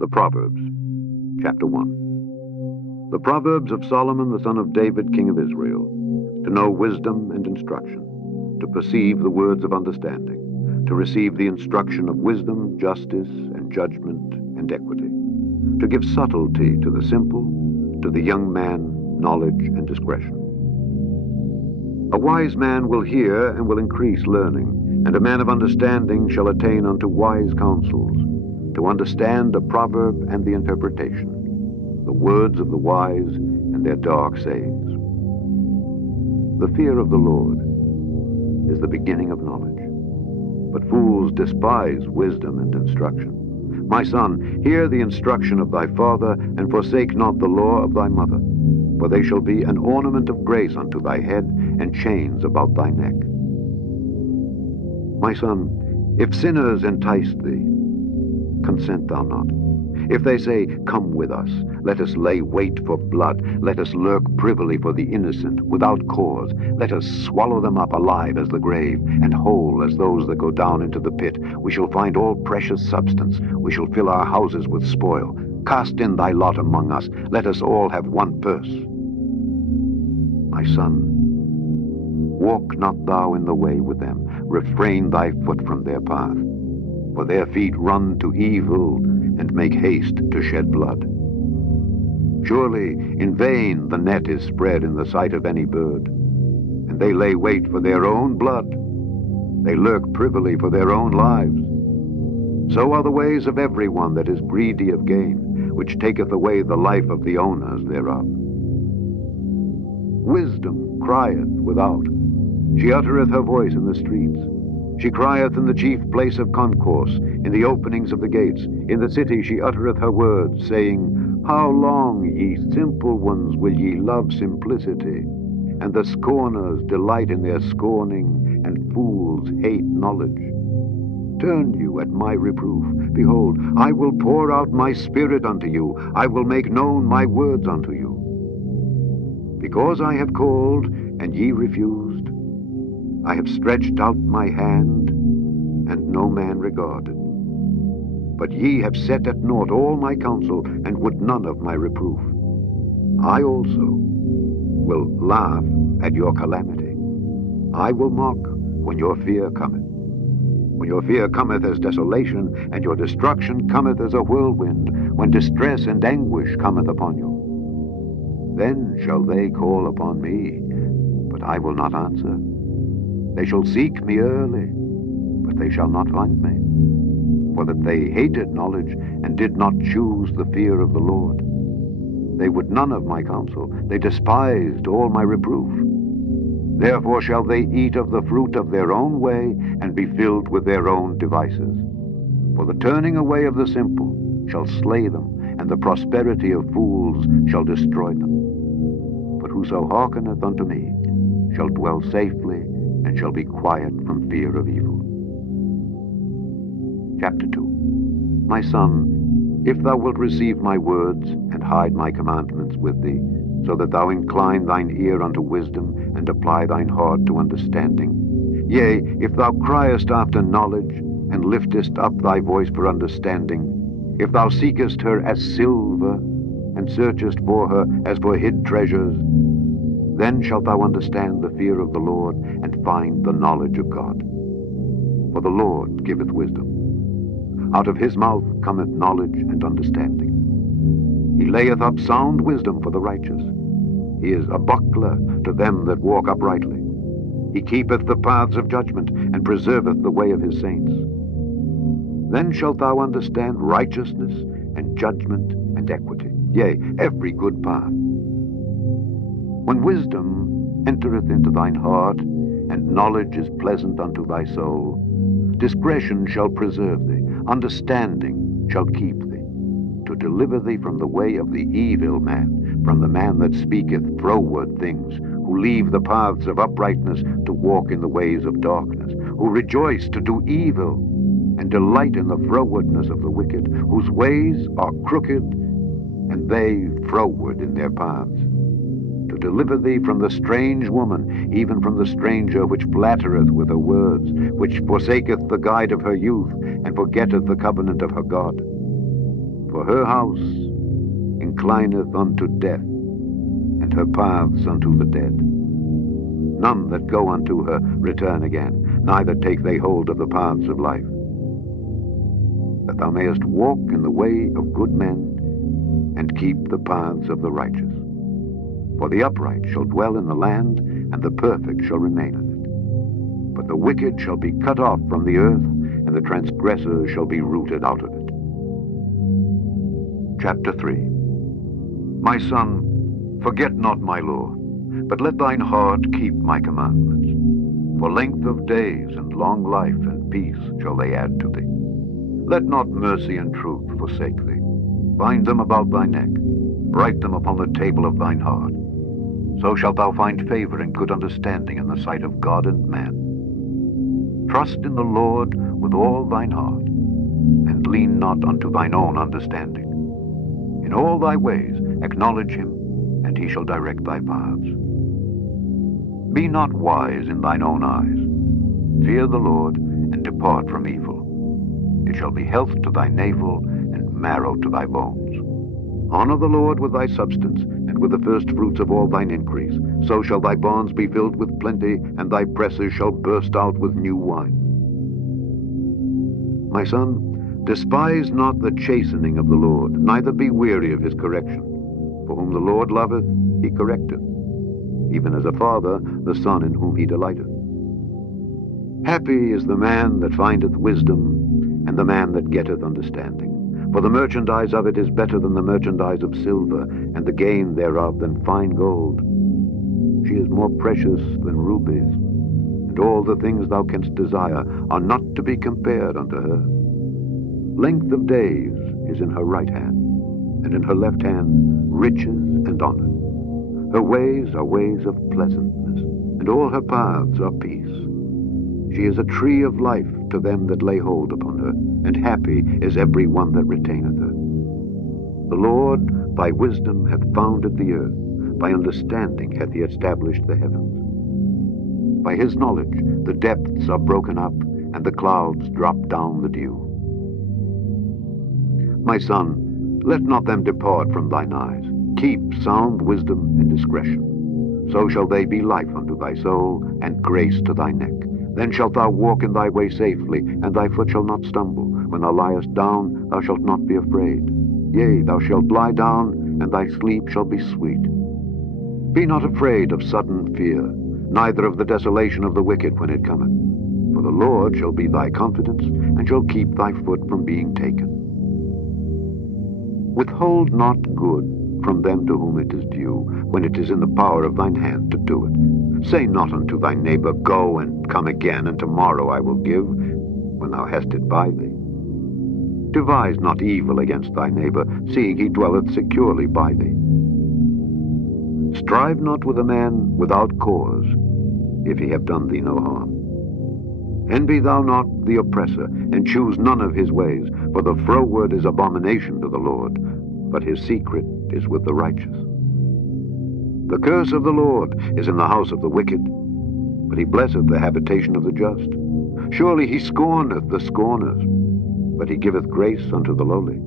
The Proverbs, chapter 1. The Proverbs of Solomon, the son of David, king of Israel, to know wisdom and instruction, to perceive the words of understanding, to receive the instruction of wisdom, justice, and judgment, and equity, to give subtlety to the simple, to the young man knowledge and discretion. A wise man will hear and will increase learning, and a man of understanding shall attain unto wise counsels, to understand the proverb and the interpretation, the words of the wise and their dark sayings. The fear of the Lord is the beginning of knowledge, but fools despise wisdom and instruction. My son, hear the instruction of thy father, and forsake not the law of thy mother, for they shall be an ornament of grace unto thy head, and chains about thy neck. My son, if sinners entice thee, consent thou not. If they say, Come with us, let us lay wait for blood, let us lurk privily for the innocent, without cause, let us swallow them up alive as the grave, and whole as those that go down into the pit. We shall find all precious substance, we shall fill our houses with spoil. Cast in thy lot among us, let us all have one purse. My son, walk not thou in the way with them, refrain thy foot from their path. For their feet run to evil, and make haste to shed blood. Surely in vain the net is spread in the sight of any bird, and they lay wait for their own blood. They lurk privily for their own lives. So are the ways of every one that is greedy of gain, which taketh away the life of the owners thereof. Wisdom crieth without, she uttereth her voice in the streets. She crieth in the chief place of concourse, in the openings of the gates. In the city she uttereth her words, saying, How long, ye simple ones, will ye love simplicity? And the scorners delight in their scorning, and fools hate knowledge. Turn you at my reproof. Behold, I will pour out my spirit unto you. I will make known my words unto you. Because I have called, and ye refused, I have stretched out my hand, and no man regarded. But ye have set at naught all my counsel, and would none of my reproof. I also will laugh at your calamity. I will mock when your fear cometh. When your fear cometh as desolation, and your destruction cometh as a whirlwind, when distress and anguish cometh upon you. Then shall they call upon me, but I will not answer. They shall seek me early, but they shall not find me. For that they hated knowledge, and did not choose the fear of the Lord. They would none of my counsel, they despised all my reproof. Therefore shall they eat of the fruit of their own way, and be filled with their own devices. For the turning away of the simple shall slay them, and the prosperity of fools shall destroy them. But whoso hearkeneth unto me shall dwell safely, and shall be quiet from fear of evil. Chapter 2. My son, if thou wilt receive my words, and hide my commandments with thee, so that thou incline thine ear unto wisdom, and apply thine heart to understanding, yea, if thou criest after knowledge, and liftest up thy voice for understanding, if thou seekest her as silver, and searchest for her as for hid treasures, then shalt thou understand the fear of the Lord, and find the knowledge of God. For the Lord giveth wisdom. Out of his mouth cometh knowledge and understanding. He layeth up sound wisdom for the righteous. He is a buckler to them that walk uprightly. He keepeth the paths of judgment, and preserveth the way of his saints. Then shalt thou understand righteousness, and judgment, and equity, yea, every good path. When wisdom entereth into thine heart, and knowledge is pleasant unto thy soul, discretion shall preserve thee, understanding shall keep thee, to deliver thee from the way of the evil man, from the man that speaketh froward things, who leave the paths of uprightness to walk in the ways of darkness, who rejoice to do evil, and delight in the frowardness of the wicked, whose ways are crooked, and they froward in their paths. To deliver thee from the strange woman, even from the stranger which flattereth with her words, which forsaketh the guide of her youth, and forgetteth the covenant of her God. For her house inclineth unto death, and her paths unto the dead. None that go unto her return again, neither take they hold of the paths of life. That thou mayest walk in the way of good men, and keep the paths of the righteous. For the upright shall dwell in the land, and the perfect shall remain in it. But the wicked shall be cut off from the earth, and the transgressor shall be rooted out of it. Chapter 3. My son, forget not my law, but let thine heart keep my commandments. For length of days and long life and peace shall they add to thee. Let not mercy and truth forsake thee. Bind them about thy neck. Write them upon the table of thine heart. So shalt thou find favor and good understanding in the sight of God and man. Trust in the Lord with all thine heart, and lean not unto thine own understanding. In all thy ways acknowledge him, and he shall direct thy paths. Be not wise in thine own eyes. Fear the Lord, and depart from evil. It shall be health to thy navel, and marrow to thy bones. Honor the Lord with thy substance, and with the first fruits of all thine increase. So shall thy barns be filled with plenty, and thy presses shall burst out with new wine. My son, despise not the chastening of the Lord, neither be weary of his correction. For whom the Lord loveth, he correcteth, even as a father the son in whom he delighteth. Happy is the man that findeth wisdom, and the man that getteth understanding. For the merchandise of it is better than the merchandise of silver, and the gain thereof than fine gold. She is more precious than rubies, and all the things thou canst desire are not to be compared unto her. Length of days is in her right hand, and in her left hand riches and honor. Her ways are ways of pleasantness, and all her paths are peace. She is a tree of life to them that lay hold upon her, and happy is every one that retaineth her. The Lord by wisdom hath founded the earth, by understanding hath he established the heavens. By his knowledge the depths are broken up, and the clouds drop down the dew. My son, let not them depart from thine eyes. Keep sound wisdom and discretion. So shall they be life unto thy soul, and grace to thy neck. Then shalt thou walk in thy way safely, and thy foot shall not stumble. When thou liest down, thou shalt not be afraid. Yea, thou shalt lie down, and thy sleep shall be sweet. Be not afraid of sudden fear, neither of the desolation of the wicked when it cometh. For the Lord shall be thy confidence, and shall keep thy foot from being taken. Withhold not good from them to whom it is due, when it is in the power of thine hand to do it. Say not unto thy neighbor, Go and come again, and tomorrow I will give, when thou hast it by thee. Devise not evil against thy neighbor, seeing he dwelleth securely by thee. Strive not with a man without cause, if he have done thee no harm. Envy thou not the oppressor, and choose none of his ways, for the froward is abomination to the Lord, but his secret is with the righteous. The curse of the Lord is in the house of the wicked, but he blesseth the habitation of the just. Surely he scorneth the scorners, but he giveth grace unto the lowly.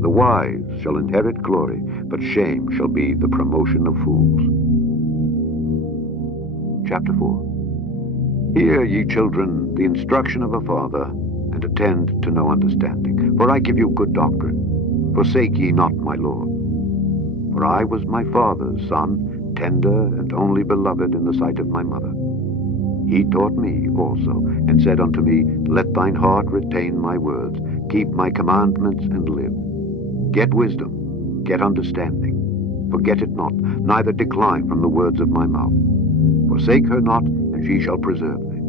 The wise shall inherit glory, but shame shall be the promotion of fools. Chapter 4. Hear, ye children, the instruction of a father, and attend to no understanding. For I give you good doctrine. Forsake ye not my law. For I was my father's son, tender and only beloved in the sight of my mother. He taught me also, and said unto me, Let thine heart retain my words, keep my commandments, and live. Get wisdom, get understanding. Forget it not, neither decline from the words of my mouth. Forsake her not, and she shall preserve thee.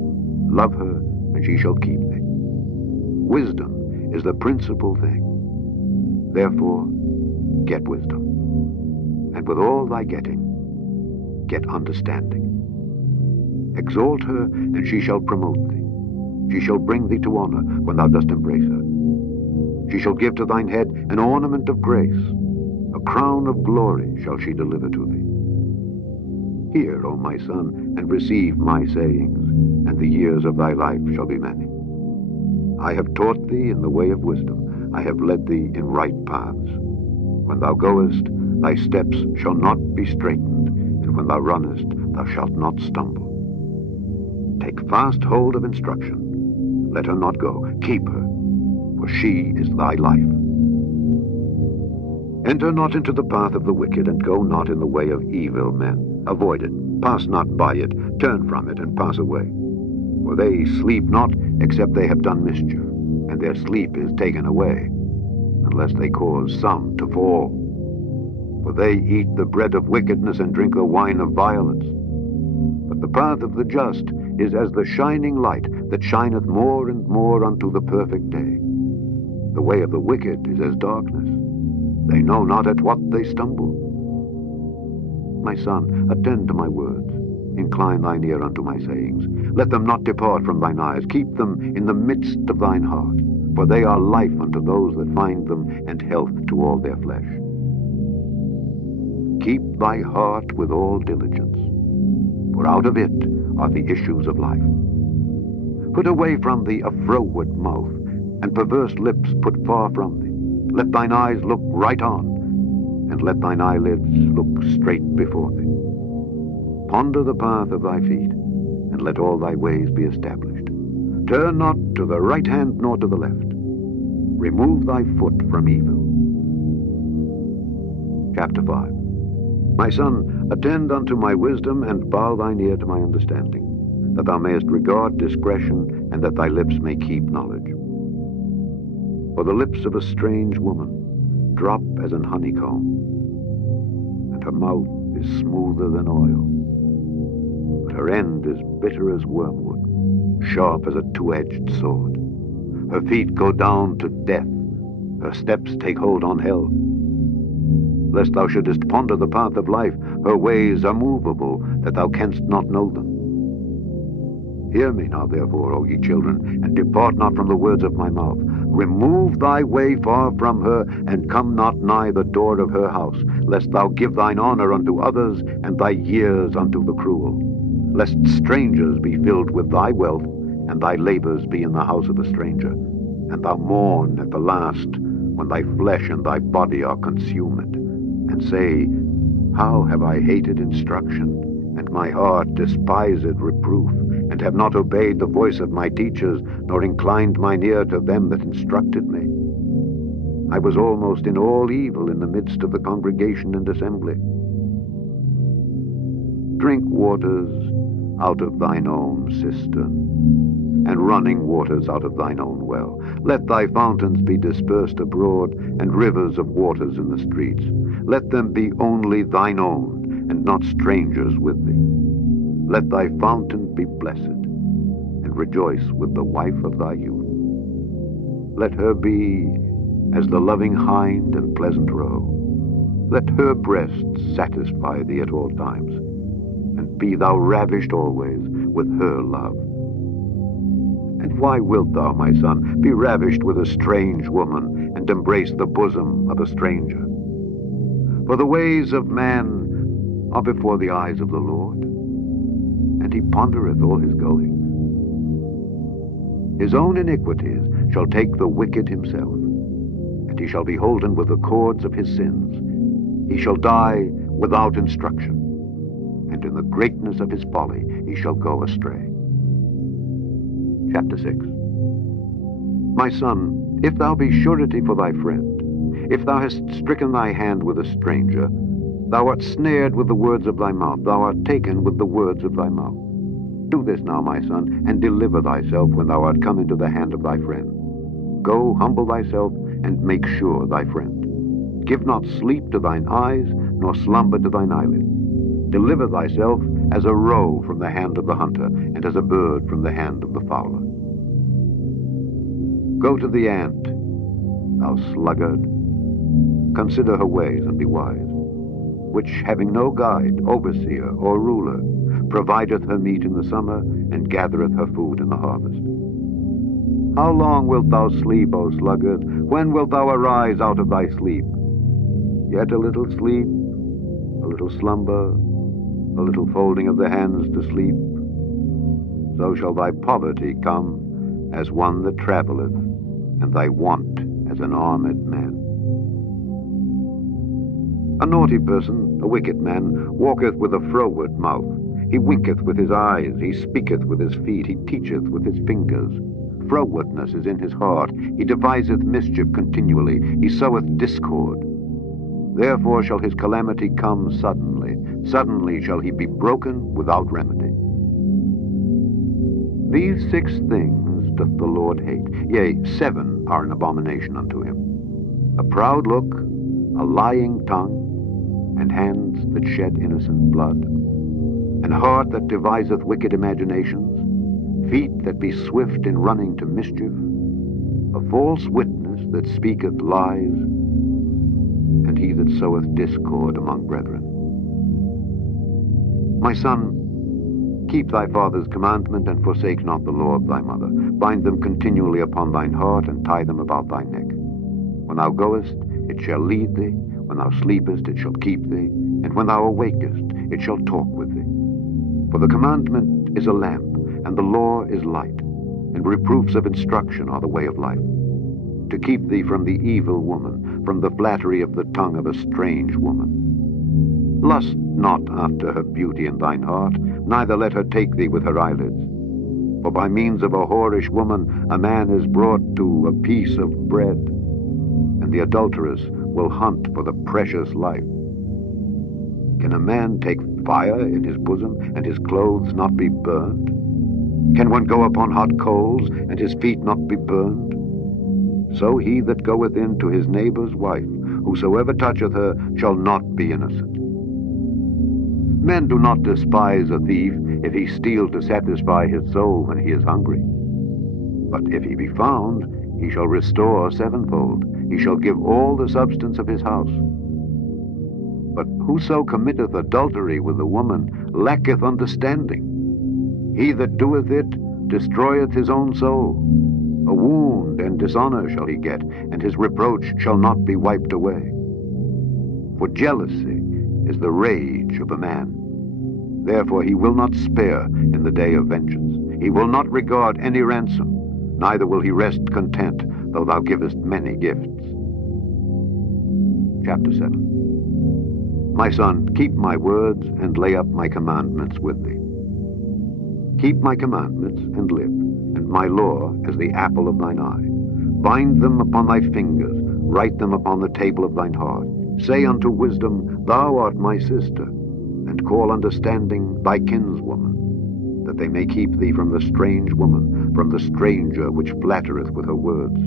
Love her, and she shall keep thee. Wisdom is the principal thing. Therefore, get wisdom. And with all thy getting, get understanding. Exalt her, and she shall promote thee. She shall bring thee to honor when thou dost embrace her. She shall give to thine head an ornament of grace. A crown of glory shall she deliver to thee. Hear, O my son, and receive my sayings, and the years of thy life shall be many. I have taught thee in the way of wisdom. I have led thee in right paths. When thou goest, thy steps shall not be straitened, and when thou runnest, thou shalt not stumble. Take fast hold of instruction. Let her not go. Keep her, for she is thy life. Enter not into the path of the wicked, and go not in the way of evil men. Avoid it. Pass not by it. Turn from it, and pass away. For they sleep not, except they have done mischief, and their sleep is taken away, unless they cause some to fall. For they eat the bread of wickedness and drink the wine of violence. But the path of the just is as the shining light that shineth more and more unto the perfect day. The way of the wicked is as darkness. They know not at what they stumble. My son, attend to my words. Incline thine ear unto my sayings. Let them not depart from thine eyes. Keep them in the midst of thine heart. For they are life unto those that find them, and health to all their flesh. Keep thy heart with all diligence, for out of it are the issues of life. Put away from thee a froward mouth, and perverse lips put far from thee. Let thine eyes look right on, and let thine eyelids look straight before thee. Ponder the path of thy feet, and let all thy ways be established. Turn not to the right hand nor to the left. Remove thy foot from evil. Chapter 5. My son, attend unto my wisdom, and bow thine ear to my understanding, that thou mayest regard discretion, and that thy lips may keep knowledge. For the lips of a strange woman drop as an honeycomb, and her mouth is smoother than oil. But her end is bitter as wormwood, sharp as a two-edged sword. Her feet go down to death, her steps take hold on hell. Lest thou shouldest ponder the path of life, her ways are movable, that thou canst not know them. Hear me now, therefore, O ye children, and depart not from the words of my mouth. Remove thy way far from her, and come not nigh the door of her house, lest thou give thine honor unto others, and thy years unto the cruel. Lest strangers be filled with thy wealth, and thy labors be in the house of a stranger, and thou mourn at the last, when thy flesh and thy body are consumed, and say, How have I hated instruction, and my heart despised reproof, and have not obeyed the voice of my teachers, nor inclined mine ear to them that instructed me. I was almost in all evil in the midst of the congregation and assembly. Drink waters out of thine own cistern, and running waters out of thine own well. Let thy fountains be dispersed abroad, and rivers of waters in the streets. Let them be only thine own, and not strangers with thee. Let thy fountain be blessed, and rejoice with the wife of thy youth. Let her be as the loving hind and pleasant roe. Let her breasts satisfy thee at all times, and be thou ravished always with her love. And why wilt thou, my son, be ravished with a strange woman, and embrace the bosom of a stranger? For the ways of man are before the eyes of the Lord, and he pondereth all his goings. His own iniquities shall take the wicked himself, and he shall be holden with the cords of his sins. He shall die without instruction, and in the greatness of his folly he shall go astray. Chapter 6. My son, if thou be surety for thy friend, if thou hast stricken thy hand with a stranger, thou art snared with the words of thy mouth, thou art taken with the words of thy mouth. Do this now, my son, and deliver thyself when thou art come into the hand of thy friend. Go, humble thyself, and make sure thy friend. Give not sleep to thine eyes, nor slumber to thine eyelids. Deliver thyself as a roe from the hand of the hunter, and as a bird from the hand of the fowler. Go to the ant, thou sluggard. Consider her ways and be wise, which, having no guide, overseer, or ruler, provideth her meat in the summer, and gathereth her food in the harvest. How long wilt thou sleep, O sluggard? When wilt thou arise out of thy sleep? Yet a little sleep, a little slumber, a little folding of the hands to sleep. So shall thy poverty come as one that travelleth, and thy want as an armed man. A naughty person, a wicked man, walketh with a froward mouth. He winketh with his eyes, he speaketh with his feet, he teacheth with his fingers. Frowardness is in his heart, he deviseth mischief continually, he soweth discord. Therefore shall his calamity come suddenly, suddenly shall he be broken without remedy. These 6 things doth the Lord hate, yea, 7 are an abomination unto him: a proud look, a lying tongue, and hands that shed innocent blood, an heart that deviseth wicked imaginations, feet that be swift in running to mischief, a false witness that speaketh lies, and he that soweth discord among brethren. My son, keep thy father's commandment, and forsake not the law of thy mother. Bind them continually upon thine heart, and tie them about thy neck. When thou goest, it shall lead thee. When thou sleepest, it shall keep thee. And when thou awakest, it shall talk with thee. For the commandment is a lamp, and the law is light, and reproofs of instruction are the way of life. To keep thee from the evil woman, from the flattery of the tongue of a strange woman. Lust not after her beauty in thine heart, neither let her take thee with her eyelids. For by means of a whorish woman a man is brought to a piece of bread, and the adulteress will hunt for the precious life. Can a man take fire in his bosom, and his clothes not be burned? Can one go upon hot coals, and his feet not be burned? So he that goeth in to his neighbor's wife, whosoever toucheth her, shall not be innocent. Men do not despise a thief if he steal to satisfy his soul when he is hungry. But if he be found, he shall restore 7-fold. He shall give all the substance of his house. But whoso committeth adultery with a woman lacketh understanding. He that doeth it destroyeth his own soul. A wound and dishonor shall he get, and his reproach shall not be wiped away. For jealousy is the rage of a man. Therefore he will not spare in the day of vengeance. He will not regard any ransom, neither will he rest content, though thou givest many gifts. Chapter 7. My son, keep my words, and lay up my commandments with thee. Keep my commandments, and live, and my law as the apple of thine eye. Bind them upon thy fingers, write them upon the table of thine heart. Say unto wisdom, Thou art my sister, and call understanding thy kinswoman, that they may keep thee from the strange woman, from the stranger which flattereth with her words.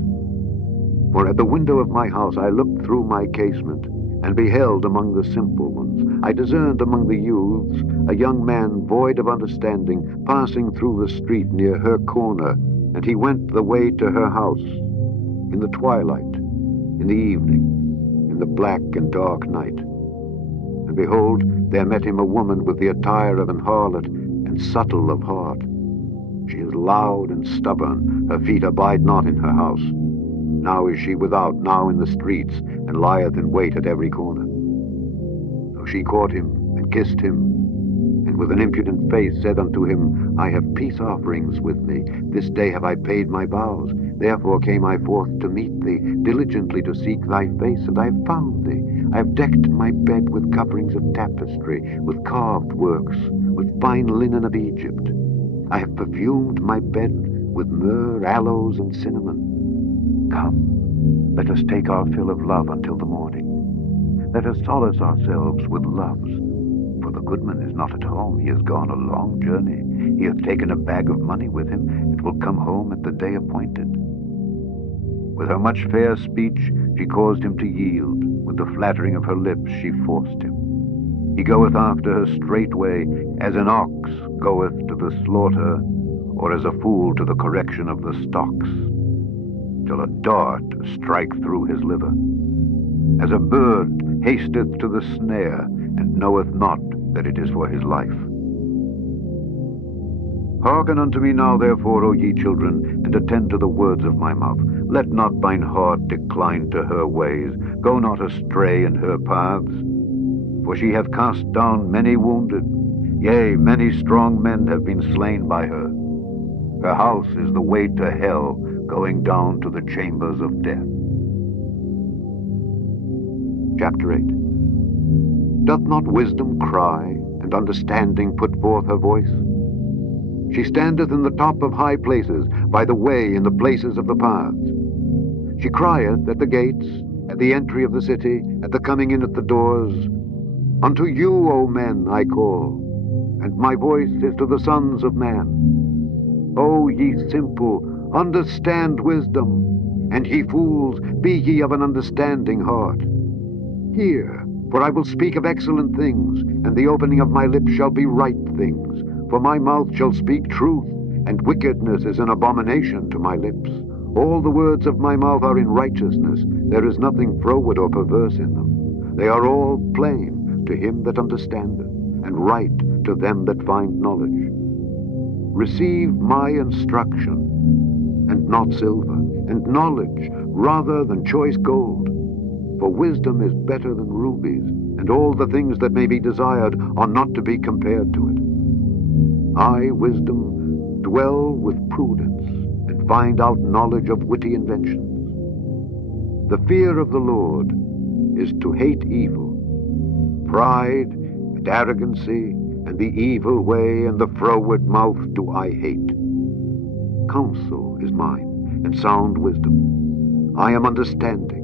For at the window of my house I looked through my casement, and beheld among the simple ones. I discerned among the youths a young man void of understanding, passing through the street near her corner, and he went the way to her house, in the twilight, in the evening, in the black and dark night. And behold, there met him a woman with the attire of an harlot, and subtle of heart. She is loud and stubborn, her feet abide not in her house. Now is she without, now in the streets, and lieth in wait at every corner. So she caught him, and kissed him, and with an impudent face said unto him, I have peace offerings with me. This day have I paid my vows. Therefore came I forth to meet thee, diligently to seek thy face, and I have found thee. I have decked my bed with coverings of tapestry, with carved works, with fine linen of Egypt. I have perfumed my bed with myrrh, aloes, and cinnamon. Come, let us take our fill of love until the morning. Let us solace ourselves with loves. For the goodman is not at home. He has gone a long journey. He hath taken a bag of money with him, and will come home at the day appointed. With her much fair speech she caused him to yield. With the flattering of her lips she forced him. He goeth after her straightway, as an ox goeth to the slaughter, or as a fool to the correction of the stocks, till a dart strike through his liver. As a bird hasteth to the snare, and knoweth not that it is for his life. Hearken unto me now, therefore, O ye children, and attend to the words of my mouth. Let not thine heart decline to her ways. Go not astray in her paths. For she hath cast down many wounded. Yea, many strong men have been slain by her. Her house is the way to hell, going down to the chambers of death. Chapter 8. Doth not wisdom cry, and understanding put forth her voice? She standeth in the top of high places, by the way in the places of the paths. She crieth at the gates, at the entry of the city, at the coming in at the doors. Unto you, O men, I call, and my voice is to the sons of man. O ye simple, understand wisdom, and ye fools, be ye of an understanding heart. Hear, for I will speak of excellent things, and the opening of my lips shall be right things. For my mouth shall speak truth, and wickedness is an abomination to my lips. All the words of my mouth are in righteousness. There is nothing froward or perverse in them. They are all plain to him that understandeth, and right to them that find knowledge. Receive my instruction, and not silver, and knowledge rather than choice gold. For wisdom is better than rubies, and all the things that may be desired are not to be compared to it. I, wisdom, dwell with prudence, and find out knowledge of witty inventions. The fear of the Lord is to hate evil. Pride and arrogancy and the evil way and the froward mouth do I hate. Counsel is mine, and sound wisdom. I am understanding.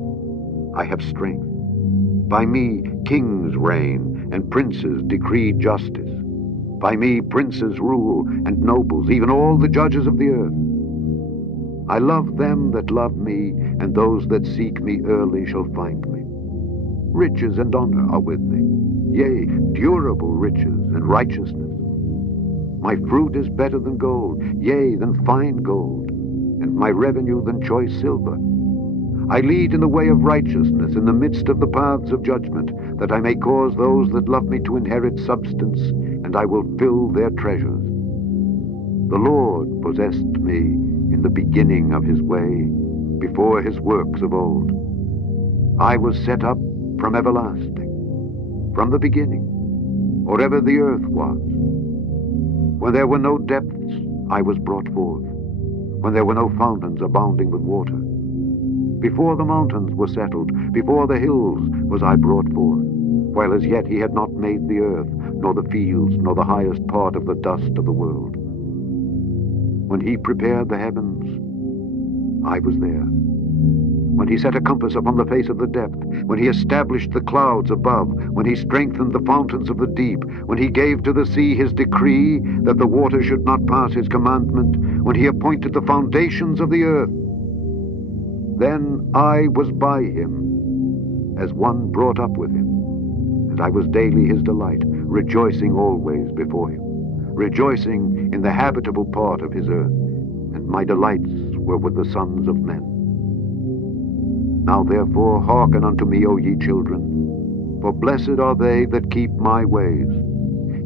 I have strength. By me kings reign, and princes decree justice. By me princes rule, and nobles, even all the judges of the earth. I love them that love me, and those that seek me early shall find me. Riches and honor are with me, yea, durable riches and righteousness. My fruit is better than gold, yea, than fine gold, and my revenue than choice silver. I lead in the way of righteousness in the midst of the paths of judgment, that I may cause those that love me to inherit substance, and I will fill their treasures. The Lord possessed me in the beginning of his way, before his works of old. I was set up from everlasting, from the beginning, or ever the earth was. When there were no depths, I was brought forth, when there were no fountains abounding with water. Before the mountains were settled, before the hills was I brought forth, while as yet he had not made the earth, nor the fields, nor the highest part of the dust of the world. When he prepared the heavens, I was there. When he set a compass upon the face of the depth, when he established the clouds above, when he strengthened the fountains of the deep, when he gave to the sea his decree that the water should not pass his commandment, when he appointed the foundations of the earth, then I was by him, as one brought up with him, and I was daily his delight, rejoicing always before him, rejoicing in the habitable part of his earth, and my delights were with the sons of men. Now therefore hearken unto me, O ye children, for blessed are they that keep my ways.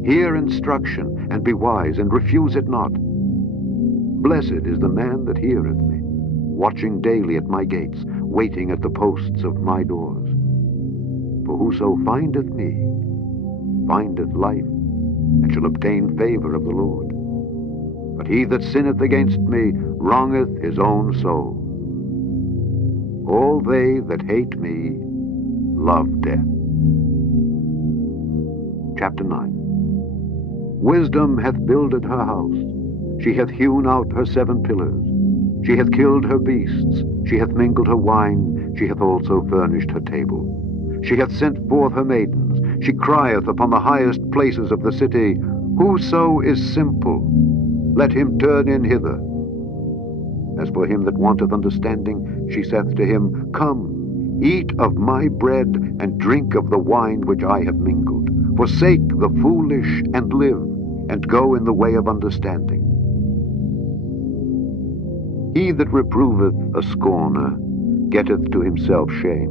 Hear instruction, and be wise, and refuse it not. Blessed is the man that heareth me, watching daily at my gates, waiting at the posts of my doors. For whoso findeth me, findeth life, and shall obtain favor of the Lord. But he that sinneth against me wrongeth his own soul. All they that hate me love death. Chapter 9. Wisdom hath builded her house. She hath hewn out her 7 pillars. She hath killed her beasts. She hath mingled her wine. She hath also furnished her table. She hath sent forth her maidens. She crieth upon the highest places of the city, Whoso is simple, let him turn in hither. As for him that wanteth understanding, she saith to him, Come, eat of my bread, and drink of the wine which I have mingled. Forsake the foolish, and live, and go in the way of understanding. He that reproveth a scorner getteth to himself shame,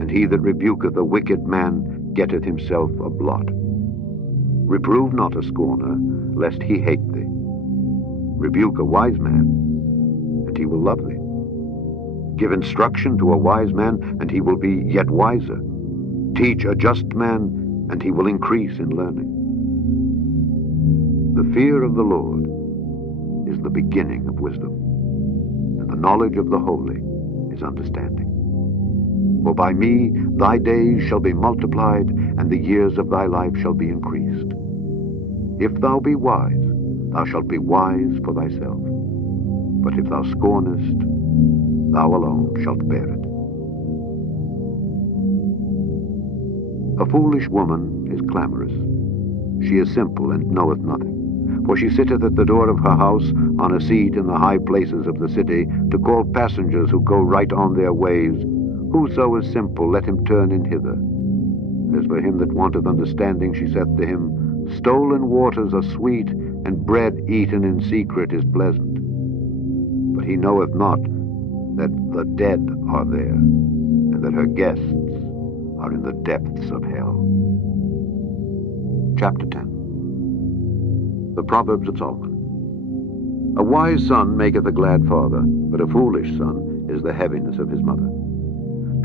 and he that rebuketh a wicked man getteth himself a blot. Reprove not a scorner, lest he hate thee. Rebuke a wise man, and he will love thee. Give instruction to a wise man, and he will be yet wiser. Teach a just man, and he will increase in learning. The fear of the Lord is the beginning of wisdom, and the knowledge of the holy is understanding. For by me thy days shall be multiplied, and the years of thy life shall be increased. If thou be wise, thou shalt be wise for thyself. But if thou scornest, thou alone shalt bear it. A foolish woman is clamorous. She is simple and knoweth nothing. For she sitteth at the door of her house, on a seat in the high places of the city, to call passengers who go right on their ways. Whoso is simple, let him turn in hither. And as for him that wanteth understanding, she saith to him, Stolen waters are sweet, and bread eaten in secret is pleasant. But he knoweth not that the dead are there, and that her guests are in the depths of hell. Chapter 10. The Proverbs of Solomon. A wise son maketh a glad father, but a foolish son is the heaviness of his mother.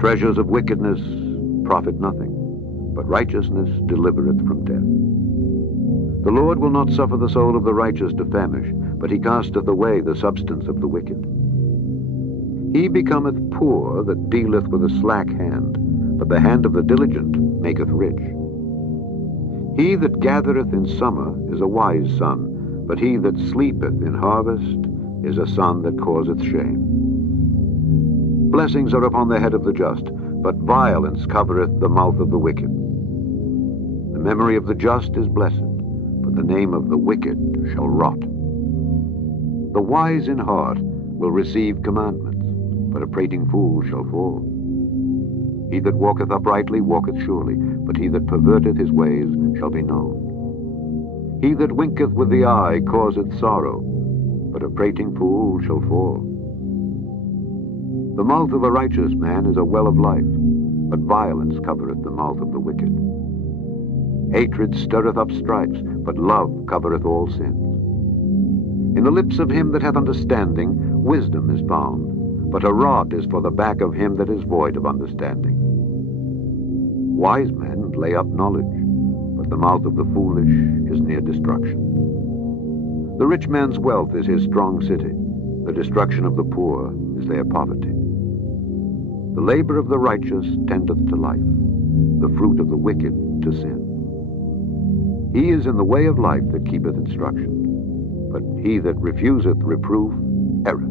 Treasures of wickedness profit nothing, but righteousness delivereth from death. The Lord will not suffer the soul of the righteous to famish, but he casteth away the substance of the wicked. He becometh poor that dealeth with a slack hand, but the hand of the diligent maketh rich. He that gathereth in summer is a wise son, but he that sleepeth in harvest is a son that causeth shame. Blessings are upon the head of the just, but violence covereth the mouth of the wicked. The memory of the just is blessed, but the name of the wicked shall rot. The wise in heart will receive commandments, but a prating fool shall fall. He that walketh uprightly walketh surely, but he that perverteth his ways shall be known. He that winketh with the eye causeth sorrow, but a prating fool shall fall. The mouth of a righteous man is a well of life, but violence covereth the mouth of the wicked. Hatred stirreth up stripes, but love covereth all sins. In the lips of him that hath understanding wisdom is found, but a rod is for the back of him that is void of understanding. Wise men lay up knowledge, but the mouth of the foolish is near destruction. The rich man's wealth is his strong city, the destruction of the poor is their poverty. The labor of the righteous tendeth to life, the fruit of the wicked to sin. He is in the way of life that keepeth instruction, but he that refuseth reproof erreth.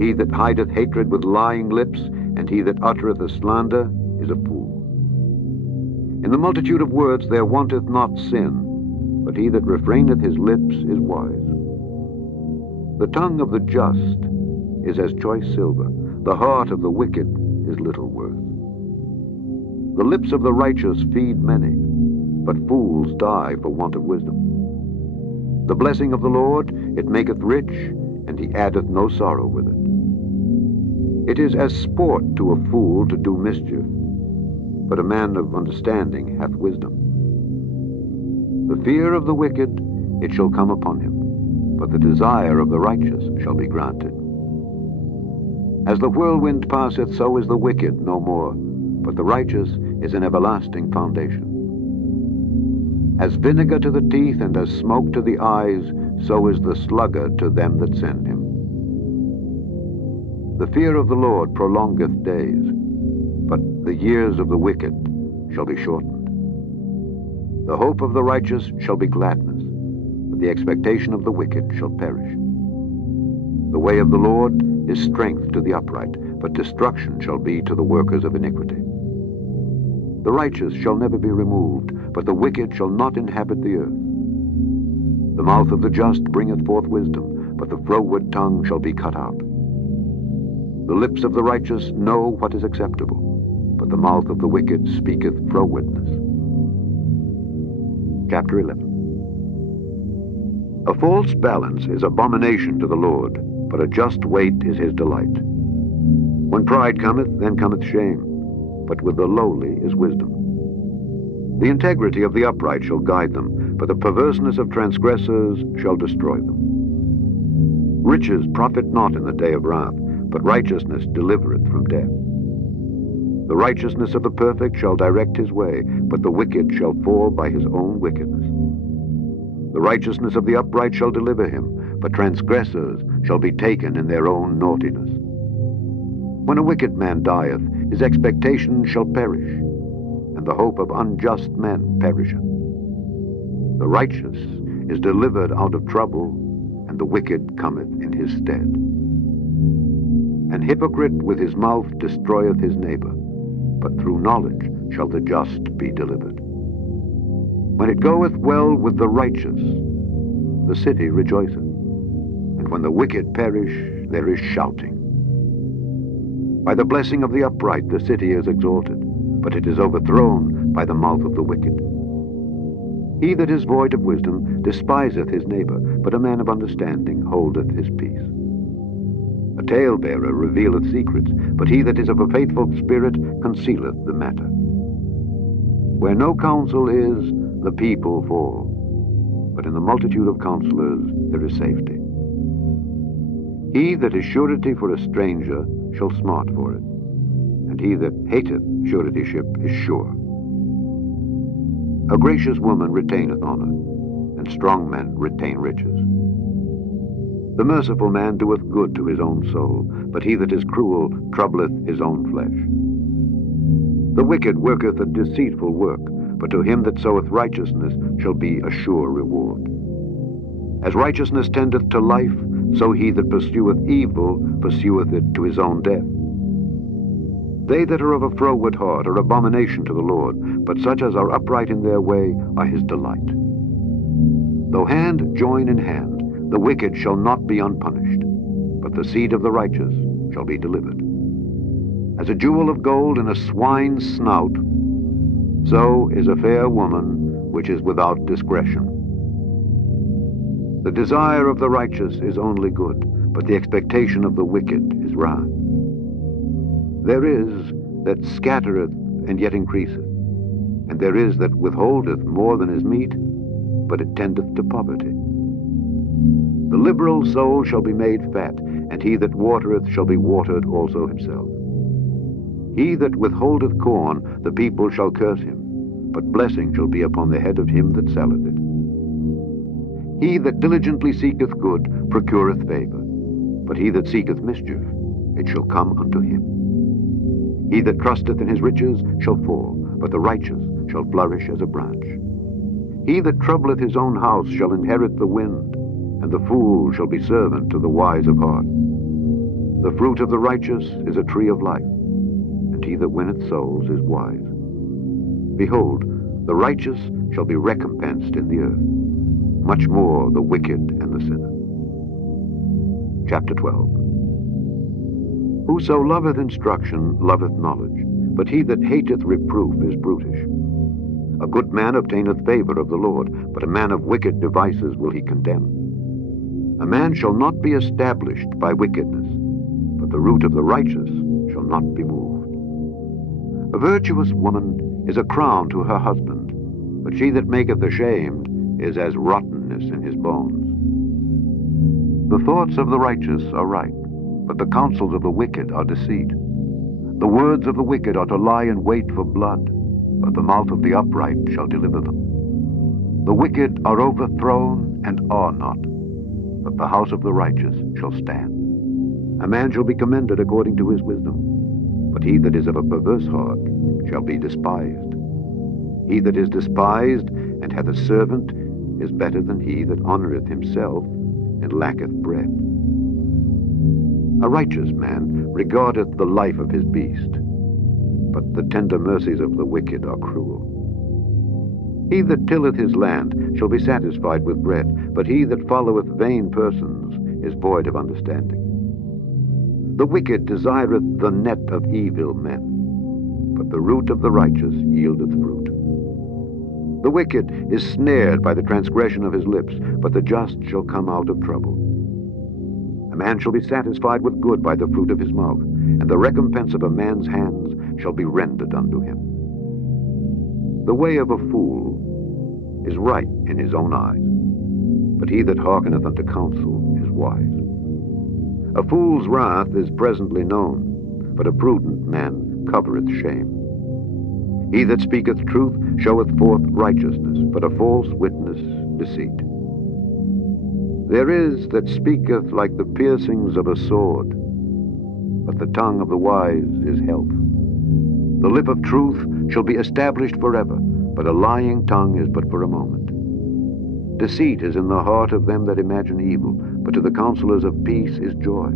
He that hideth hatred with lying lips, and he that uttereth a slander, is a fool. In the multitude of words there wanteth not sin, but he that refraineth his lips is wise. The tongue of the just is as choice silver, the heart of the wicked is little worth. The lips of the righteous feed many, but fools die for want of wisdom. The blessing of the Lord, it maketh rich, and he addeth no sorrow with it. It is as sport to a fool to do mischief, but a man of understanding hath wisdom. The fear of the wicked, it shall come upon him, but the desire of the righteous shall be granted. As the whirlwind passeth, so is the wicked no more, but the righteous is an everlasting foundation. As vinegar to the teeth and as smoke to the eyes, so is the sluggard to them that send him. The fear of the Lord prolongeth days, but the years of the wicked shall be shortened. The hope of the righteous shall be gladness, but the expectation of the wicked shall perish. The way of the Lord is strength to the upright, but destruction shall be to the workers of iniquity. The righteous shall never be removed, but the wicked shall not inhabit the earth. The mouth of the just bringeth forth wisdom, but the froward tongue shall be cut out. The lips of the righteous know what is acceptable, but the mouth of the wicked speaketh frowardness. Chapter 11. A false balance is abomination to the Lord, but a just weight is his delight. When pride cometh, then cometh shame, but with the lowly is wisdom. The integrity of the upright shall guide them, but the perverseness of transgressors shall destroy them. Riches profit not in the day of wrath, but righteousness delivereth from death. The righteousness of the perfect shall direct his way, but the wicked shall fall by his own wickedness. The righteousness of the upright shall deliver him, but transgressors shall be taken in their own naughtiness. When a wicked man dieth, his expectation shall perish, and the hope of unjust men perisheth. The righteous is delivered out of trouble, and the wicked cometh in his stead. An hypocrite with his mouth destroyeth his neighbor, but through knowledge shall the just be delivered. When it goeth well with the righteous, the city rejoiceth, and when the wicked perish, there is shouting. By the blessing of the upright the city is exalted, but it is overthrown by the mouth of the wicked. He that is void of wisdom despiseth his neighbor, but a man of understanding holdeth his peace. A talebearer revealeth secrets, but he that is of a faithful spirit concealeth the matter. Where no counsel is, the people fall, but in the multitude of counselors there is safety. He that is surety for a stranger shall smart for it, and he that hateth suretyship is sure. A gracious woman retaineth honor, and strong men retain riches. The merciful man doeth good to his own soul, but he that is cruel troubleth his own flesh. The wicked worketh a deceitful work, but to him that soweth righteousness shall be a sure reward. As righteousness tendeth to life, so he that pursueth evil pursueth it to his own death. They that are of a froward heart are abomination to the Lord, but such as are upright in their way are his delight. Though hand join in hand, the wicked shall not be unpunished, but the seed of the righteous shall be delivered. As a jewel of gold in a swine's snout, so is a fair woman which is without discretion. The desire of the righteous is only good, but the expectation of the wicked is wrath. There is that scattereth and yet increaseth, and there is that withholdeth more than is meet, but it tendeth to poverty. The liberal soul shall be made fat, and he that watereth shall be watered also himself. He that withholdeth corn, the people shall curse him, but blessing shall be upon the head of him that selleth it. He that diligently seeketh good procureth favor, but he that seeketh mischief, it shall come unto him. He that trusteth in his riches shall fall, but the righteous shall flourish as a branch. He that troubleth his own house shall inherit the wind, and the fool shall be servant to the wise of heart. The fruit of the righteous is a tree of life, and he that winneth souls is wise. Behold, the righteous shall be recompensed in the earth, much more the wicked and the sinner. Chapter 12. Whoso loveth instruction loveth knowledge, but he that hateth reproof is brutish. A good man obtaineth favor of the Lord, but a man of wicked devices will he condemn. A man shall not be established by wickedness, but the root of the righteous shall not be moved. A virtuous woman is a crown to her husband, but she that maketh ashamed is as rottenness in his bones. The thoughts of the righteous are right, but the counsels of the wicked are deceit. The words of the wicked are to lie in wait for blood, but the mouth of the upright shall deliver them. The wicked are overthrown and are not, but the house of the righteous shall stand. A man shall be commended according to his wisdom, but he that is of a perverse heart shall be despised. He that is despised and hath a servant is better than he that honoureth himself and lacketh bread. A righteous man regardeth the life of his beast, but the tender mercies of the wicked are cruel. He that tilleth his land shall be satisfied with bread, but he that followeth vain persons is void of understanding. The wicked desireth the net of evil men, but the root of the righteous yieldeth fruit. The wicked is snared by the transgression of his lips, but the just shall come out of trouble. A man shall be satisfied with good by the fruit of his mouth, and the recompense of a man's hands shall be rendered unto him. The way of a fool is right in his own eyes, but he that hearkeneth unto counsel is wise. A fool's wrath is presently known, but a prudent man covereth shame. He that speaketh truth showeth forth righteousness, but a false witness deceit. There is that speaketh like the piercings of a sword, but the tongue of the wise is health. The lip of truth shall be established forever, but a lying tongue is but for a moment. Deceit is in the heart of them that imagine evil, but to the counselors of peace is joy.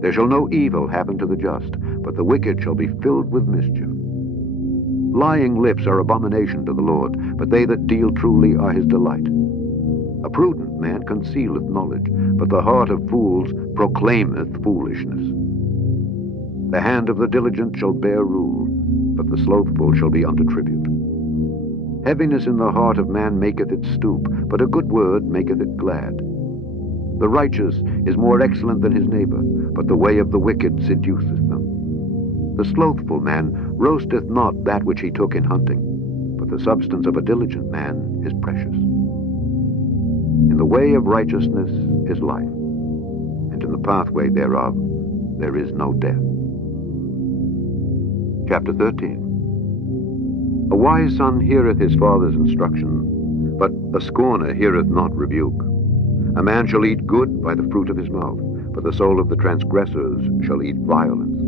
There shall no evil happen to the just, but the wicked shall be filled with mischief. Lying lips are abomination to the Lord, but they that deal truly are his delight. A prudent man concealeth knowledge, but the heart of fools proclaimeth foolishness. The hand of the diligent shall bear rule, but the slothful shall be under tribute. Heaviness in the heart of man maketh it stoop, but a good word maketh it glad. The righteous is more excellent than his neighbor, but the way of the wicked seduceth them. The slothful man roasteth not that which he took in hunting, but the substance of a diligent man is precious. In the way of righteousness is life, and in the pathway thereof there is no death. Chapter 13. A wise son heareth his father's instruction, but a scorner heareth not rebuke. A man shall eat good by the fruit of his mouth, but the soul of the transgressors shall eat violence.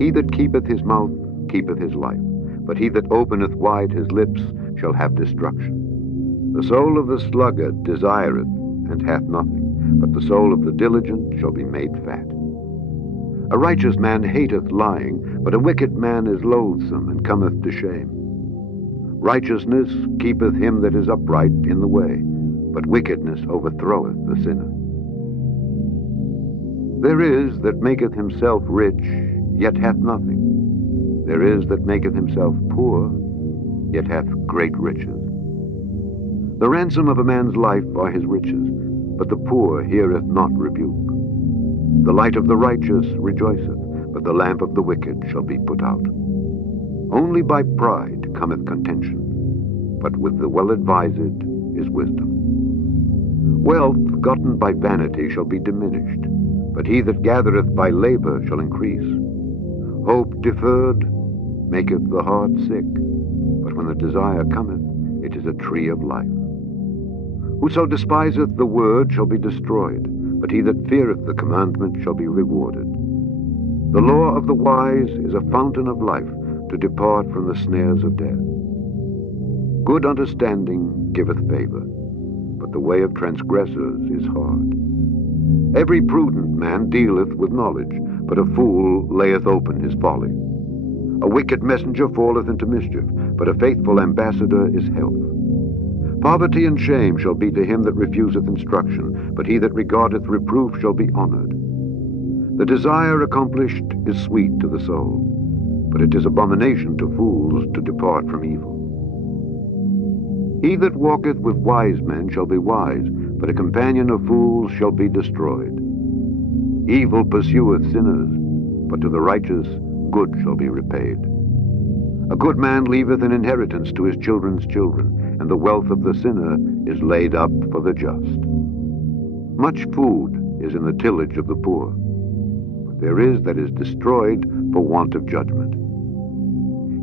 He that keepeth his mouth keepeth his life, but he that openeth wide his lips shall have destruction. The soul of the sluggard desireth, and hath nothing, but the soul of the diligent shall be made fat. A righteous man hateth lying, but a wicked man is loathsome, and cometh to shame. Righteousness keepeth him that is upright in the way, but wickedness overthroweth the sinner. There is that maketh himself rich, yet hath nothing. There is that maketh himself poor, yet hath great riches. The ransom of a man's life are his riches, but the poor heareth not rebuke. The light of the righteous rejoiceth, but the lamp of the wicked shall be put out. Only by pride cometh contention, but with the well-advised is wisdom. Wealth gotten by vanity shall be diminished, but he that gathereth by labor shall increase. Hope deferred maketh the heart sick, but when the desire cometh, it is a tree of life. Whoso despiseth the word shall be destroyed, but he that feareth the commandment shall be rewarded. The law of the wise is a fountain of life, to depart from the snares of death. Good understanding giveth favor, but the way of transgressors is hard. Every prudent man dealeth with knowledge, but a fool layeth open his folly. A wicked messenger falleth into mischief, but a faithful ambassador is health. Poverty and shame shall be to him that refuseth instruction, but he that regardeth reproof shall be honored. The desire accomplished is sweet to the soul, but it is abomination to fools to depart from evil. He that walketh with wise men shall be wise, but a companion of fools shall be destroyed. Evil pursueth sinners, but to the righteous good shall be repaid. A good man leaveth an inheritance to his children's children, and the wealth of the sinner is laid up for the just. Much food is in the tillage of the poor, but there is that is destroyed for want of judgment.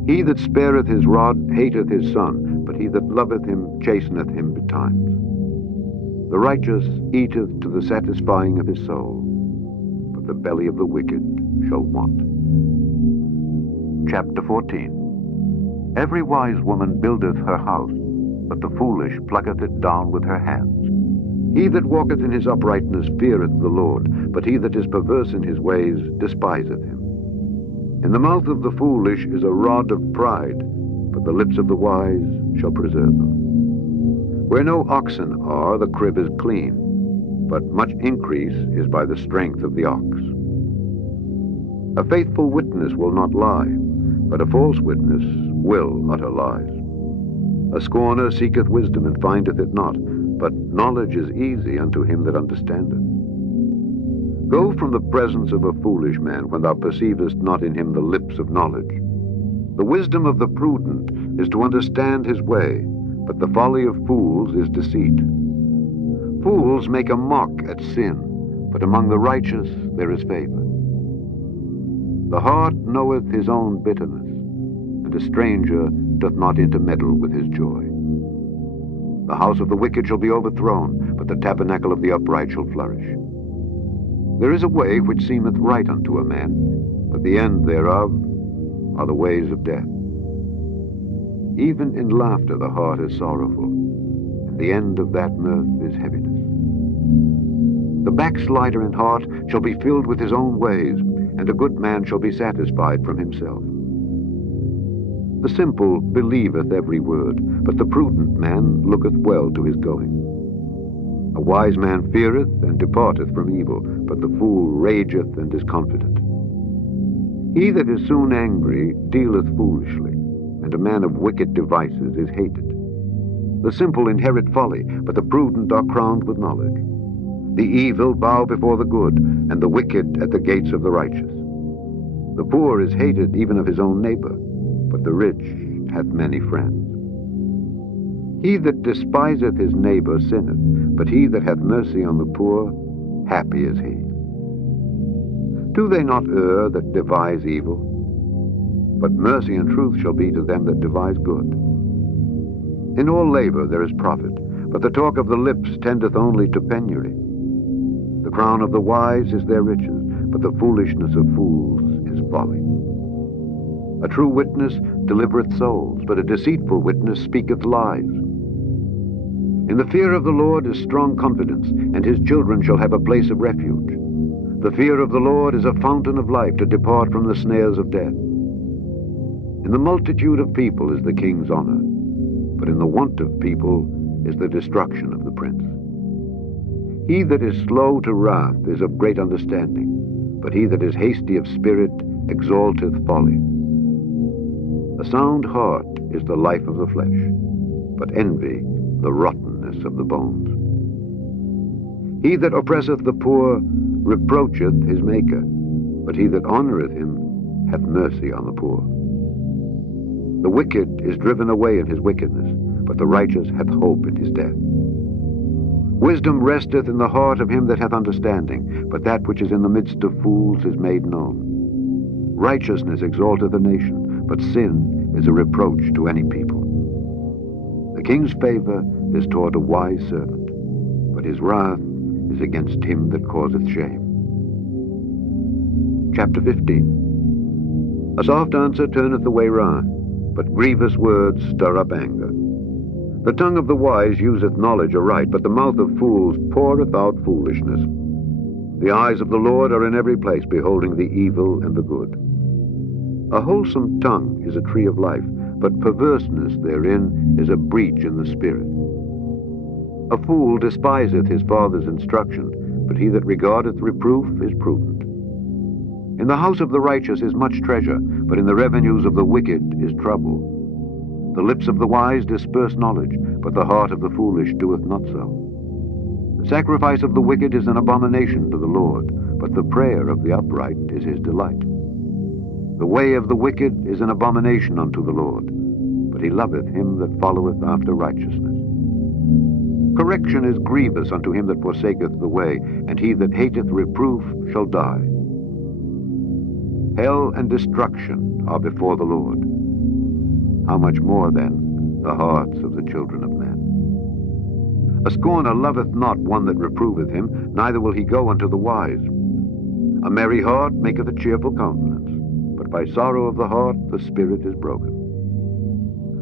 He that spareth his rod hateth his son, but he that loveth him chasteneth him betimes. The righteous eateth to the satisfying of his soul, but the belly of the wicked shall want. Chapter 14. Every wise woman buildeth her house, but the foolish plucketh it down with her hands. He that walketh in his uprightness feareth the Lord, but he that is perverse in his ways despiseth him. In the mouth of the foolish is a rod of pride, but the lips of the wise shall preserve them. Where no oxen are, the crib is clean, but much increase is by the strength of the ox. A faithful witness will not lie, but a false witness will utter lies. A scorner seeketh wisdom and findeth it not, but knowledge is easy unto him that understandeth. Go from the presence of a foolish man when thou perceivest not in him the lips of knowledge. The wisdom of the prudent is to understand his way, but the folly of fools is deceit. Fools make a mock at sin, but among the righteous there is favor. The heart knoweth his own bitterness, and a stranger doth not intermeddle with his joy. The house of the wicked shall be overthrown, but the tabernacle of the upright shall flourish. There is a way which seemeth right unto a man, but the end thereof are the ways of death. Even in laughter the heart is sorrowful, and the end of that mirth is heaviness. The backslider in heart shall be filled with his own ways, and a good man shall be satisfied from himself. The simple believeth every word, but the prudent man looketh well to his going. A wise man feareth and departeth from evil, but the fool rageth and is confident. He that is soon angry dealeth foolishly, and a man of wicked devices is hated. The simple inherit folly, but the prudent are crowned with knowledge. The evil bow before the good, and the wicked at the gates of the righteous. The poor is hated even of his own neighbor, but the rich hath many friends. He that despiseth his neighbor sinneth, but he that hath mercy on the poor, happy is he. Do they not err that devise evil? But mercy and truth shall be to them that devise good. In all labor there is profit, but the talk of the lips tendeth only to penury. The crown of the wise is their riches, but the foolishness of fools is folly. A true witness delivereth souls, but a deceitful witness speaketh lies. In the fear of the Lord is strong confidence, and his children shall have a place of refuge. The fear of the Lord is a fountain of life, to depart from the snares of death. In the multitude of people is the king's honor, but in the want of people is the destruction of the prince. He that is slow to wrath is of great understanding, but he that is hasty of spirit exalteth folly. A sound heart is the life of the flesh, but envy the rottenness of the bones. He that oppresseth the poor reproacheth his Maker, but he that honoureth him hath mercy on the poor. The wicked is driven away in his wickedness, but the righteous hath hope in his death. Wisdom resteth in the heart of him that hath understanding, but that which is in the midst of fools is made known. Righteousness exalteth a nation, but sin is a reproach to any people. The king's favor is toward a wise servant, but his wrath is against him that causeth shame. Chapter 15. A soft answer turneth away wrath, but grievous words stir up anger. The tongue of the wise useth knowledge aright, but the mouth of fools poureth out foolishness. The eyes of the Lord are in every place, beholding the evil and the good. A wholesome tongue is a tree of life, but perverseness therein is a breach in the spirit. A fool despiseth his father's instruction, but he that regardeth reproof is prudent. In the house of the righteous is much treasure, but in the revenues of the wicked is trouble. The lips of the wise disperse knowledge, but the heart of the foolish doeth not so. The sacrifice of the wicked is an abomination to the Lord, but the prayer of the upright is his delight. The way of the wicked is an abomination unto the Lord, but he loveth him that followeth after righteousness. Correction is grievous unto him that forsaketh the way, and he that hateth reproof shall die. Hell and destruction are before the Lord. How much more, then, the hearts of the children of men? A scorner loveth not one that reproveth him, neither will he go unto the wise. A merry heart maketh a cheerful countenance, but by sorrow of the heart the spirit is broken.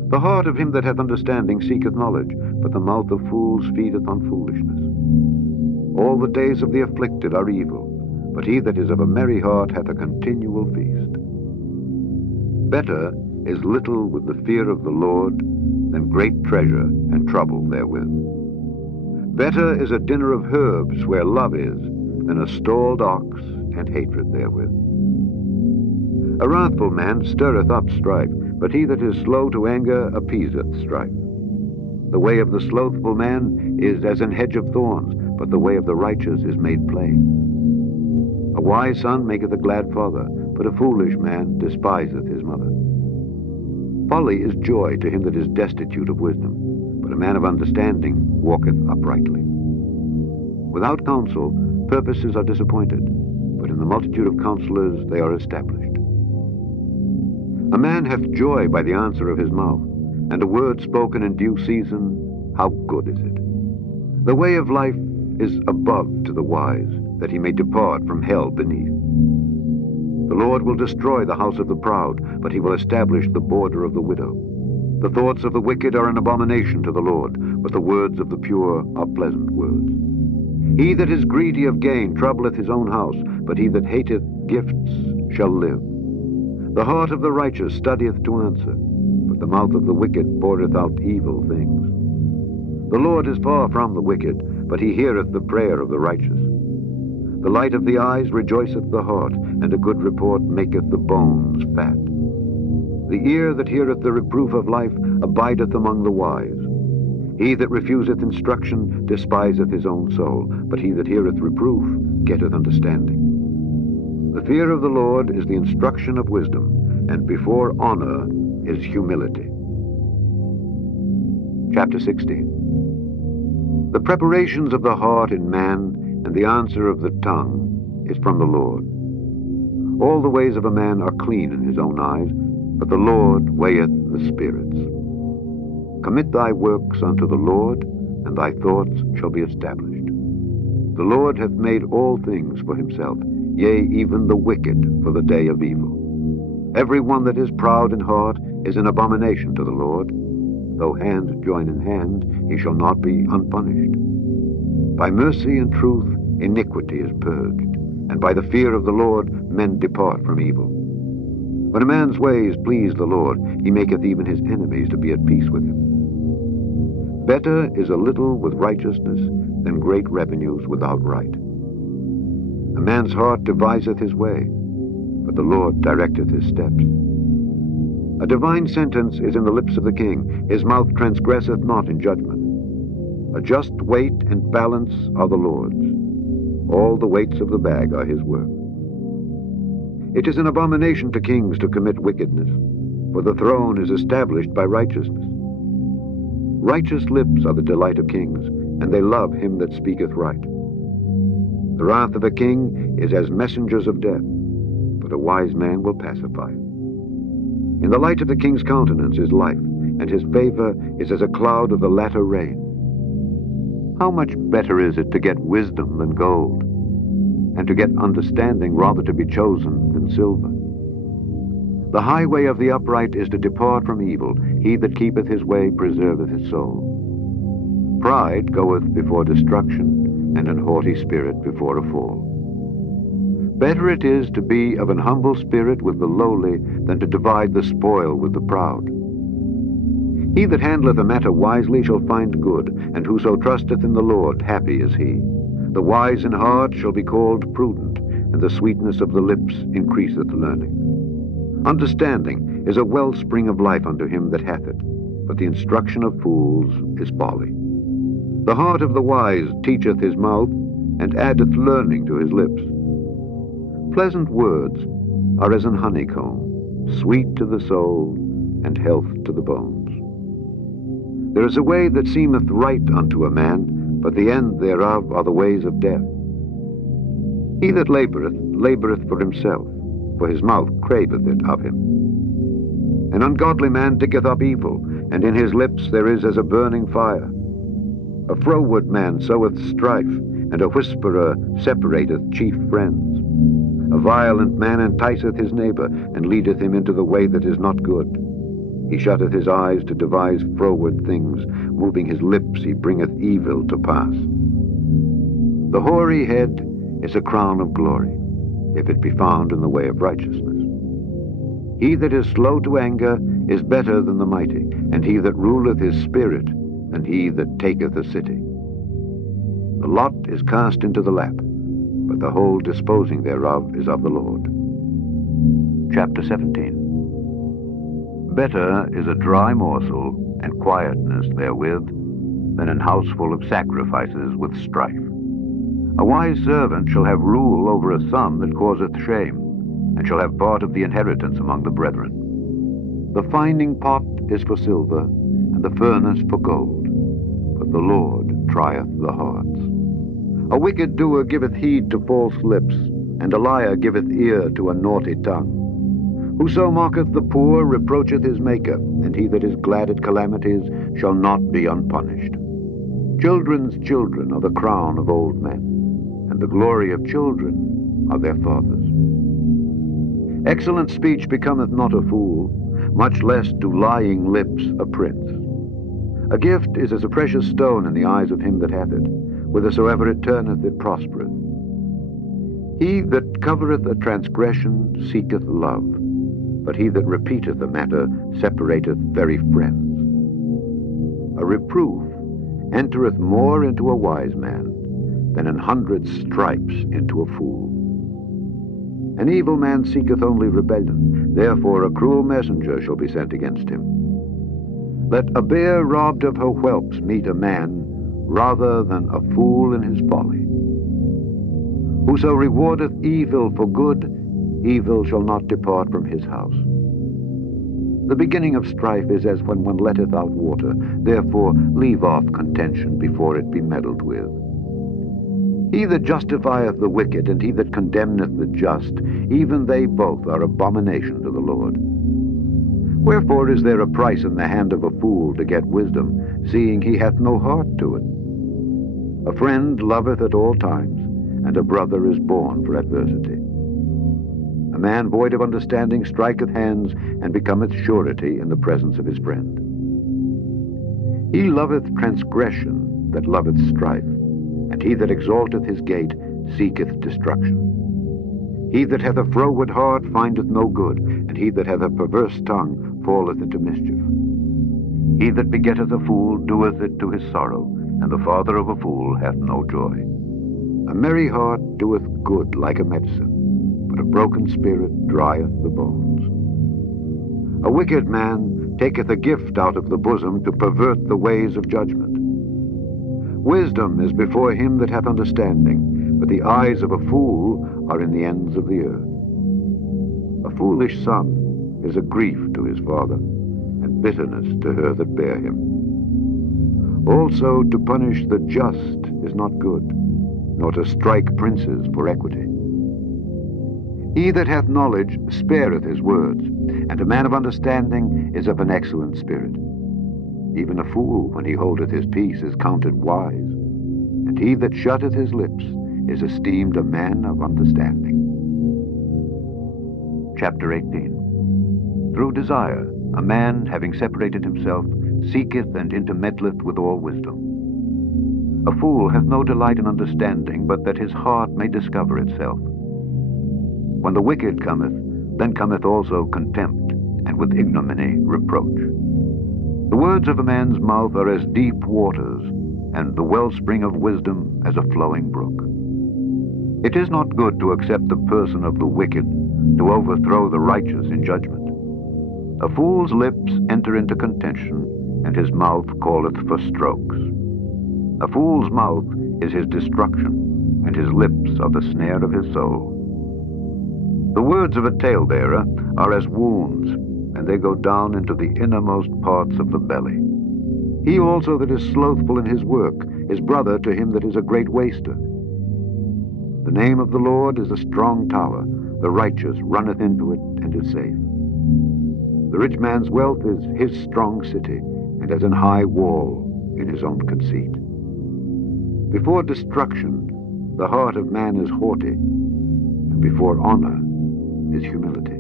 The heart of him that hath understanding seeketh knowledge, but the mouth of fools feedeth on foolishness. All the days of the afflicted are evil, but he that is of a merry heart hath a continual feast. Better is little with the fear of the Lord than great treasure and trouble therewith. Better is a dinner of herbs where love is than a stalled ox and hatred therewith. A wrathful man stirreth up strife, but he that is slow to anger appeaseth strife. The way of the slothful man is as an hedge of thorns, but the way of the righteous is made plain. A wise son maketh a glad father, but a foolish man despiseth his mother. Folly is joy to him that is destitute of wisdom, but a man of understanding walketh uprightly. Without counsel, purposes are disappointed, but in the multitude of counselors they are established. A man hath joy by the answer of his mouth, and a word spoken in due season, how good is it? The way of life is above to the wise, that he may depart from hell beneath. The The Lord will destroy the house of the proud, but he will establish the border of the widow. The thoughts of the wicked are an abomination to the Lord, but the words of the pure are pleasant words. He that is greedy of gain troubleth his own house, but he that hateth gifts shall live. The heart of the righteous studieth to answer, but the mouth of the wicked poureth out evil things. The Lord is far from the wicked, but he heareth the prayer of the righteous. The light of the eyes rejoiceth the heart, and a good report maketh the bones fat. The ear that heareth the reproof of life abideth among the wise. He that refuseth instruction despiseth his own soul, but he that heareth reproof getteth understanding. The fear of the Lord is the instruction of wisdom, and before honor is humility. Chapter 16. The preparations of the heart in man and the answer of the tongue is from the Lord. All the ways of a man are clean in his own eyes, but the Lord weigheth the spirits. Commit thy works unto the Lord, and thy thoughts shall be established. The Lord hath made all things for himself, yea, even the wicked for the day of evil. Every one that is proud in heart is an abomination to the Lord. Though hands join in hand, he shall not be unpunished. By mercy and truth iniquity is purged, and by the fear of the Lord men depart from evil. When a man's ways please the Lord, he maketh even his enemies to be at peace with him. Better is a little with righteousness than great revenues without right. A man's heart deviseth his way, but the Lord directeth his steps. A divine sentence is in the lips of the king, his mouth transgresseth not in judgment. A just weight and balance are the Lord's. All the weights of the bag are his work. It is an abomination to kings to commit wickedness, for the throne is established by righteousness. Righteous lips are the delight of kings, and they love him that speaketh right. The wrath of a king is as messengers of death, but a wise man will pacify it. In the light of the king's countenance is life, and his favor is as a cloud of the latter rain. How much better is it to get wisdom than gold, and to get understanding rather to be chosen than silver? The highway of the upright is to depart from evil. He that keepeth his way preserveth his soul. Pride goeth before destruction, and an haughty spirit before a fall. Better it is to be of an humble spirit with the lowly than to divide the spoil with the proud. He that handleth a matter wisely shall find good, and whoso trusteth in the Lord, happy is he. The wise in heart shall be called prudent, and the sweetness of the lips increaseth learning. Understanding is a wellspring of life unto him that hath it, but the instruction of fools is folly. The heart of the wise teacheth his mouth, and addeth learning to his lips. Pleasant words are as an honeycomb, sweet to the soul, and health to the bones. There is a way that seemeth right unto a man, but the end thereof are the ways of death. He that laboureth for himself, for his mouth craveth it of him. An ungodly man diggeth up evil, and in his lips there is as a burning fire. A froward man soweth strife, and a whisperer separateth chief friends. A violent man enticeth his neighbor, and leadeth him into the way that is not good. He shutteth his eyes to devise froward things, moving his lips he bringeth evil to pass. The hoary head is a crown of glory, if it be found in the way of righteousness. He that is slow to anger is better than the mighty, and he that ruleth his spirit than he that taketh a city. The lot is cast into the lap, but the whole disposing thereof is of the Lord. Chapter 17. Better is a dry morsel and quietness therewith than an house full of sacrifices with strife. A wise servant shall have rule over a son that causeth shame, and shall have part of the inheritance among the brethren. The finding pot is for silver, and the furnace for gold, but the Lord trieth the hearts. A wicked doer giveth heed to false lips, and a liar giveth ear to a naughty tongue. Whoso mocketh the poor reproacheth his Maker, and he that is glad at calamities shall not be unpunished. Children's children are the crown of old men, and the glory of children are their fathers. Excellent speech becometh not a fool, much less do lying lips a prince. A gift is as a precious stone in the eyes of him that hath it. Whithersoever it turneth, it prospereth. He that covereth a transgression seeketh love, but he that repeateth a matter separateth very friends. A reproof entereth more into a wise man than 100 stripes into a fool. An evil man seeketh only rebellion, therefore a cruel messenger shall be sent against him. Let a bear robbed of her whelps meet a man, rather than a fool in his folly. Whoso rewardeth evil for good, evil shall not depart from his house. The beginning of strife is as when one letteth out water, therefore leave off contention before it be meddled with. He that justifieth the wicked, and he that condemneth the just, even they both are abomination to the Lord. Wherefore is there a price in the hand of a fool to get wisdom, seeing he hath no heart to it? A friend loveth at all times, and a brother is born for adversity. A man void of understanding striketh hands, and becometh surety in the presence of his friend. He loveth transgression that loveth strife, and he that exalteth his gate seeketh destruction. He that hath a froward heart findeth no good, and he that hath a perverse tongue falleth into mischief. He that begetteth a fool doeth it to his sorrow, and the father of a fool hath no joy. A merry heart doeth good like a medicine, but a broken spirit drieth the bones. A wicked man taketh a gift out of the bosom to pervert the ways of judgment. Wisdom is before him that hath understanding, but the eyes of a fool are in the ends of the earth. A foolish son is a grief to his father, and bitterness to her that bare him. Also to punish the just is not good, nor to strike princes for equity. He that hath knowledge spareth his words, and a man of understanding is of an excellent spirit. Even a fool, when he holdeth his peace, is counted wise, and he that shutteth his lips is esteemed a man of understanding. Chapter 18. Through desire, a man, having separated himself, seeketh and intermeddleth with all wisdom. A fool hath no delight in understanding, but that his heart may discover itself. When the wicked cometh, then cometh also contempt, and with ignominy reproach. The words of a man's mouth are as deep waters, and the wellspring of wisdom as a flowing brook. It is not good to accept the person of the wicked, to overthrow the righteous in judgment. A fool's lips enter into contention, and his mouth calleth for strokes. A fool's mouth is his destruction, and his lips are the snare of his soul. The words of a talebearer are as wounds, and they go down into the innermost parts of the belly. He also that is slothful in his work is brother to him that is a great waster. The name of the Lord is a strong tower. The righteous runneth into it and is safe. The rich man's wealth is his strong city, and as an high wall in his own conceit. Before destruction, the heart of man is haughty, and before honor is humility.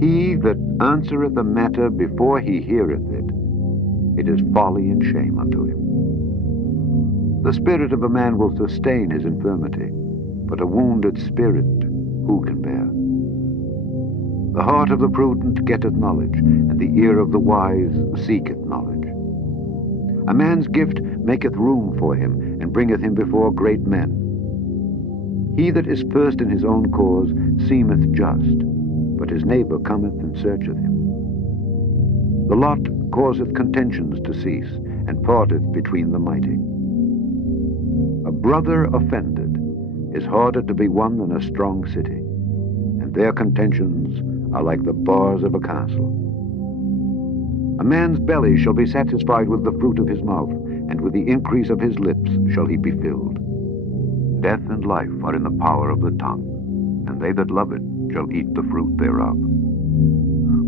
He that answereth a matter before he heareth it, it is folly and shame unto him. The spirit of a man will sustain his infirmity, but a wounded spirit who can bear? The heart of the prudent getteth knowledge, and the ear of the wise seeketh knowledge. A man's gift maketh room for him, and bringeth him before great men. He that is first in his own cause seemeth just, but his neighbor cometh and searcheth him. The lot causeth contentions to cease, and parteth between the mighty. A brother offended is harder to be won than a strong city, and their contentions are like the bars of a castle. A man's belly shall be satisfied with the fruit of his mouth, and with the increase of his lips shall he be filled. Death and life are in the power of the tongue, and they that love it shall eat the fruit thereof.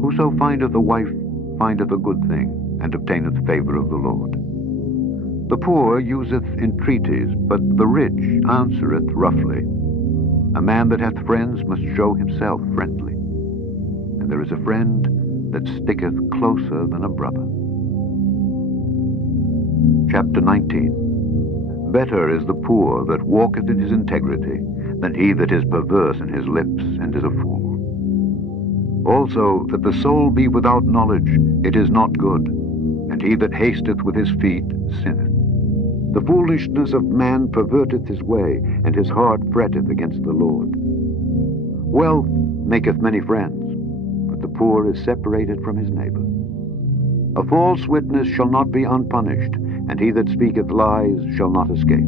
Whoso findeth a wife findeth a good thing, and obtaineth favor of the Lord. The poor useth entreaties, but the rich answereth roughly. A man that hath friends must show himself friendly, and there is a friend that sticketh closer than a brother. Chapter 19. Better is the poor that walketh in his integrity than he that is perverse in his lips and is a fool. Also, that the soul be without knowledge, it is not good, and he that hasteth with his feet sinneth. The foolishness of man perverteth his way, and his heart fretteth against the Lord. Wealth maketh many friends, but the poor is separated from his neighbor. A false witness shall not be unpunished, and he that speaketh lies shall not escape.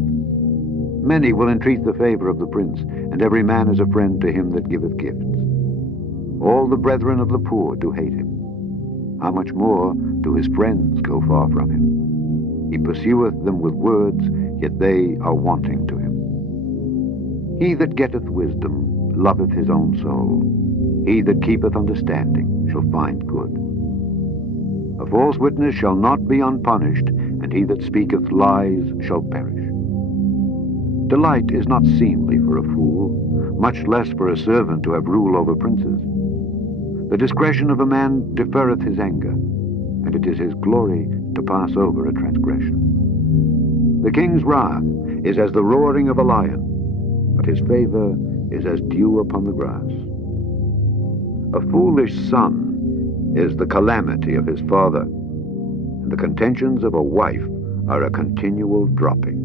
Many will entreat the favor of the prince, and every man is a friend to him that giveth gifts. All the brethren of the poor do hate him. How much more do his friends go far from him? He pursueth them with words, yet they are wanting to him. He that getteth wisdom loveth his own soul. He that keepeth understanding shall find good. A false witness shall not be unpunished, and he that speaketh lies shall perish. Delight is not seemly for a fool, much less for a servant to have rule over princes. The discretion of a man deferreth his anger, and it is his glory to pass over a transgression. The king's wrath is as the roaring of a lion, but his favor is as dew upon the grass. A foolish son is the calamity of his father, and the contentions of a wife are a continual dropping.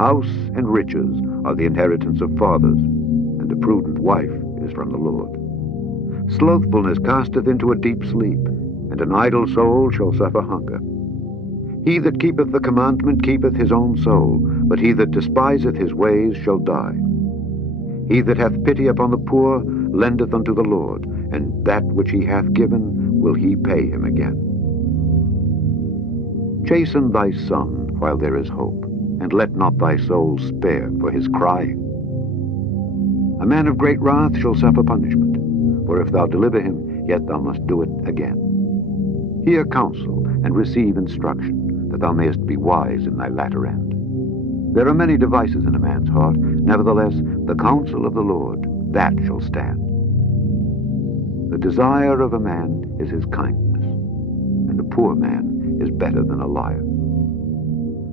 House and riches are the inheritance of fathers, and a prudent wife is from the Lord. Slothfulness casteth into a deep sleep, and an idle soul shall suffer hunger. He that keepeth the commandment keepeth his own soul, but he that despiseth his ways shall die. He that hath pity upon the poor lendeth unto the Lord, and that which he hath given will he pay him again. Chasten thy son while there is hope, and let not thy soul spare for his crying. A man of great wrath shall suffer punishment, for if thou deliver him, yet thou must do it again. Hear counsel, and receive instruction, that thou mayest be wise in thy latter end. There are many devices in a man's heart, nevertheless the counsel of the Lord, that shall stand. The desire of a man is his kindness, and a poor man is better than a liar.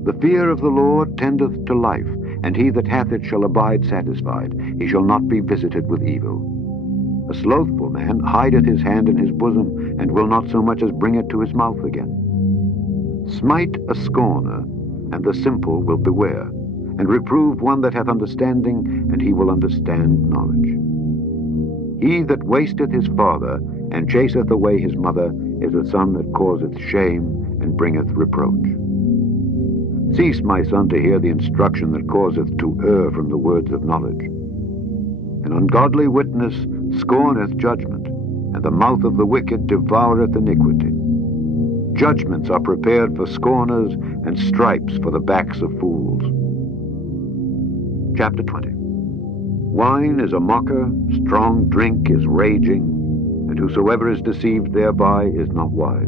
The fear of the Lord tendeth to life, and he that hath it shall abide satisfied. He shall not be visited with evil. A slothful man hideth his hand in his bosom, and will not so much as bring it to his mouth again. Smite a scorner, and the simple will beware, and reprove one that hath understanding, and he will understand knowledge. He that wasteth his father, and chaseth away his mother, is a son that causeth shame, and bringeth reproach. Cease, my son, to hear the instruction that causeth to err from the words of knowledge. An ungodly witness scorneth judgment, and the mouth of the wicked devoureth iniquity. Judgments are prepared for scorners, and stripes for the backs of fools. Chapter 20. Wine is a mocker, strong drink is raging, and whosoever is deceived thereby is not wise.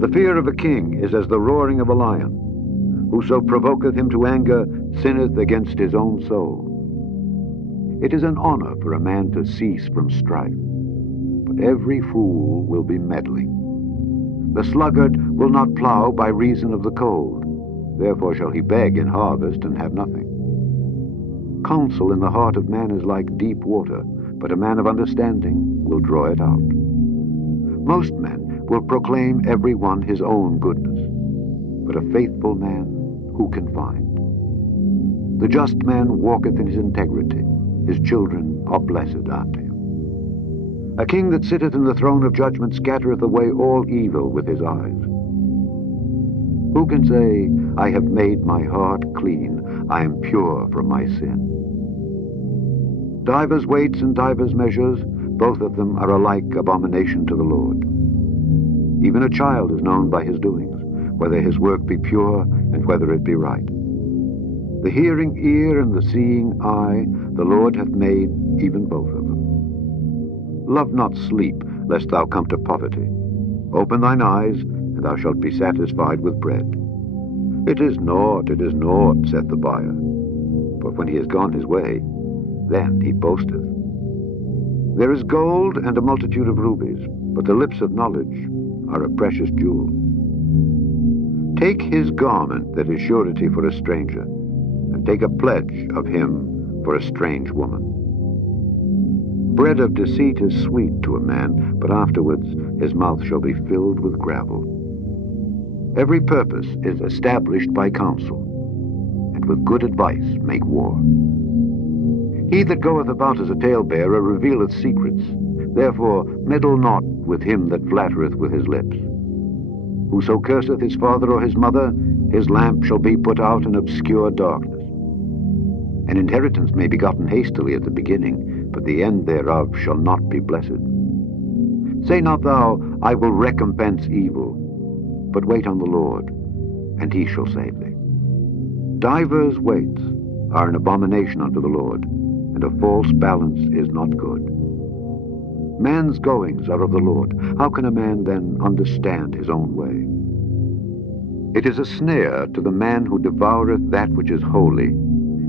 The fear of a king is as the roaring of a lion. Whoso provoketh him to anger sinneth against his own soul. It is an honor for a man to cease from strife, but every fool will be meddling. The sluggard will not plow by reason of the cold, therefore shall he beg in harvest and have nothing. Counsel in the heart of man is like deep water, but a man of understanding will draw it out. Most men will proclaim every one his own goodness, but a faithful man who can find? The just man walketh in his integrity, his children are blessed after him. A king that sitteth in the throne of judgment scattereth away all evil with his eyes. Who can say, I have made my heart clean, I am pure from my sin? Divers weights and divers measures, both of them are alike abomination to the Lord. Even a child is known by his doings, whether his work be pure and whether it be right. The hearing ear and the seeing eye, the Lord hath made, even both of them. Love not sleep, lest thou come to poverty. Open thine eyes, and thou shalt be satisfied with bread. It is naught, saith the buyer. but when he is gone his way, then he boasteth. There is gold and a multitude of rubies, but the lips of knowledge are a precious jewel. Take his garment that is surety for a stranger, and take a pledge of him for a strange woman. Bread of deceit is sweet to a man, but afterwards his mouth shall be filled with gravel. Every purpose is established by counsel, and with good advice make war. He that goeth about as a talebearer revealeth secrets. Therefore meddle not with him that flattereth with his lips. Whoso curseth his father or his mother, his lamp shall be put out in obscure darkness. An inheritance may be gotten hastily at the beginning, but the end thereof shall not be blessed. Say not thou, I will recompense evil, but wait on the Lord, and he shall save thee. Divers weights are an abomination unto the Lord, and a false balance is not good. Man's goings are of the Lord. How can a man then understand his own way? It is a snare to the man who devoureth that which is holy,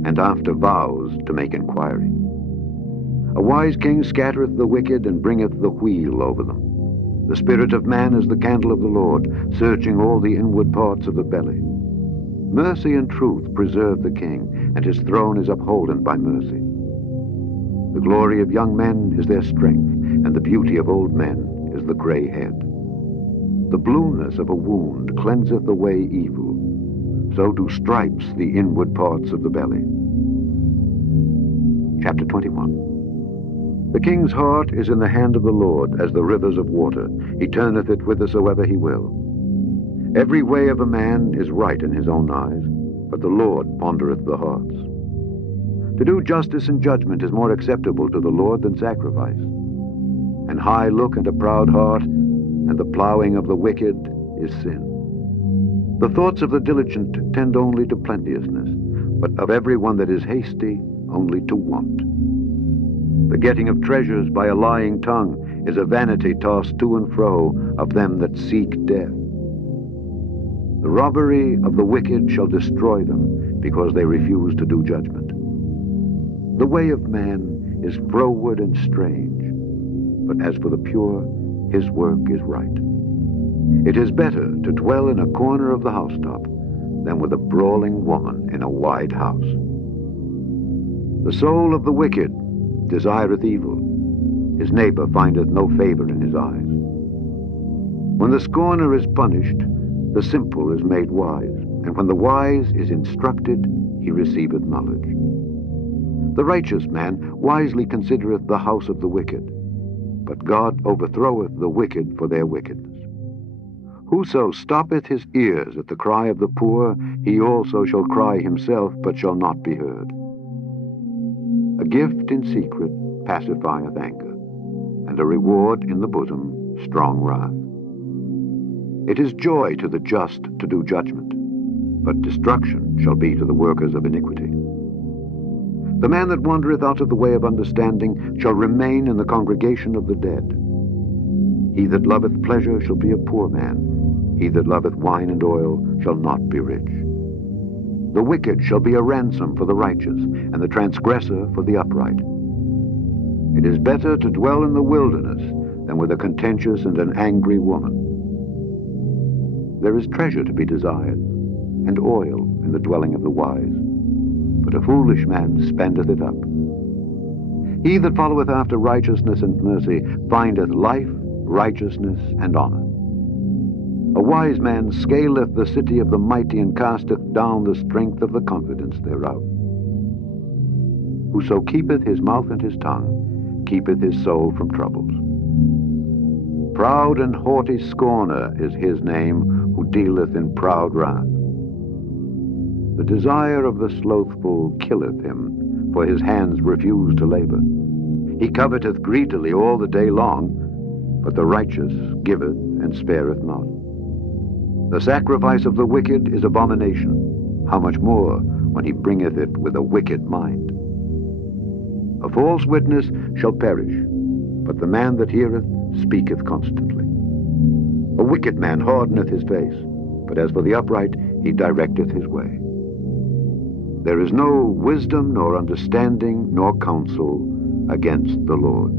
and after vows to make inquiry. A wise king scattereth the wicked, and bringeth the wheel over them. The spirit of man is the candle of the Lord, searching all the inward parts of the belly. Mercy and truth preserve the king, and his throne is upholden by mercy. The glory of young men is their strength, and the beauty of old men is the gray head. The blueness of a wound cleanseth away evil, so do stripes the inward parts of the belly. Chapter 21. The king's heart is in the hand of the Lord, as the rivers of water. He turneth it whithersoever he will. Every way of a man is right in his own eyes, but the Lord pondereth the hearts. To do justice and judgment is more acceptable to the Lord than sacrifice. An high look and a proud heart, and the plowing of the wicked is sin. The thoughts of the diligent tend only to plenteousness, but of every one that is hasty only to want. The getting of treasures by a lying tongue is a vanity tossed to and fro of them that seek death. The robbery of the wicked shall destroy them, because they refuse to do judgment. The way of man is froward and strange, but as for the pure, his work is right. It is better to dwell in a corner of the housetop than with a brawling woman in a wide house. The soul of the wicked desireth evil. His neighbor findeth no favor in his eyes. When the scorner is punished, the simple is made wise, and when the wise is instructed, he receiveth knowledge. The righteous man wisely considereth the house of the wicked, but God overthroweth the wicked for their wickedness. Whoso stoppeth his ears at the cry of the poor, he also shall cry himself, but shall not be heard. A gift in secret pacifieth anger, and a reward in the bosom strong wrath. It is joy to the just to do judgment, but destruction shall be to the workers of iniquity. The man that wandereth out of the way of understanding shall remain in the congregation of the dead. He that loveth pleasure shall be a poor man. He that loveth wine and oil shall not be rich. The wicked shall be a ransom for the righteous, and the transgressor for the upright. It is better to dwell in the wilderness than with a contentious and an angry woman. There is treasure to be desired, and oil in the dwelling of the wise, but a foolish man spendeth it up. He that followeth after righteousness and mercy findeth life, righteousness, and honor. A wise man scaleth the city of the mighty, and casteth down the strength of the confidence thereof. Whoso keepeth his mouth and his tongue keepeth his soul from troubles. Proud and haughty scorner is his name, who dealeth in proud wrath. The desire of the slothful killeth him, for his hands refuse to labor. He coveteth greedily all the day long, but the righteous giveth and spareth not. The sacrifice of the wicked is abomination, how much more when he bringeth it with a wicked mind. A false witness shall perish, but the man that heareth speaketh constantly. A wicked man hardeneth his face, but as for the upright, he directeth his way. There is no wisdom, nor understanding, nor counsel against the Lord.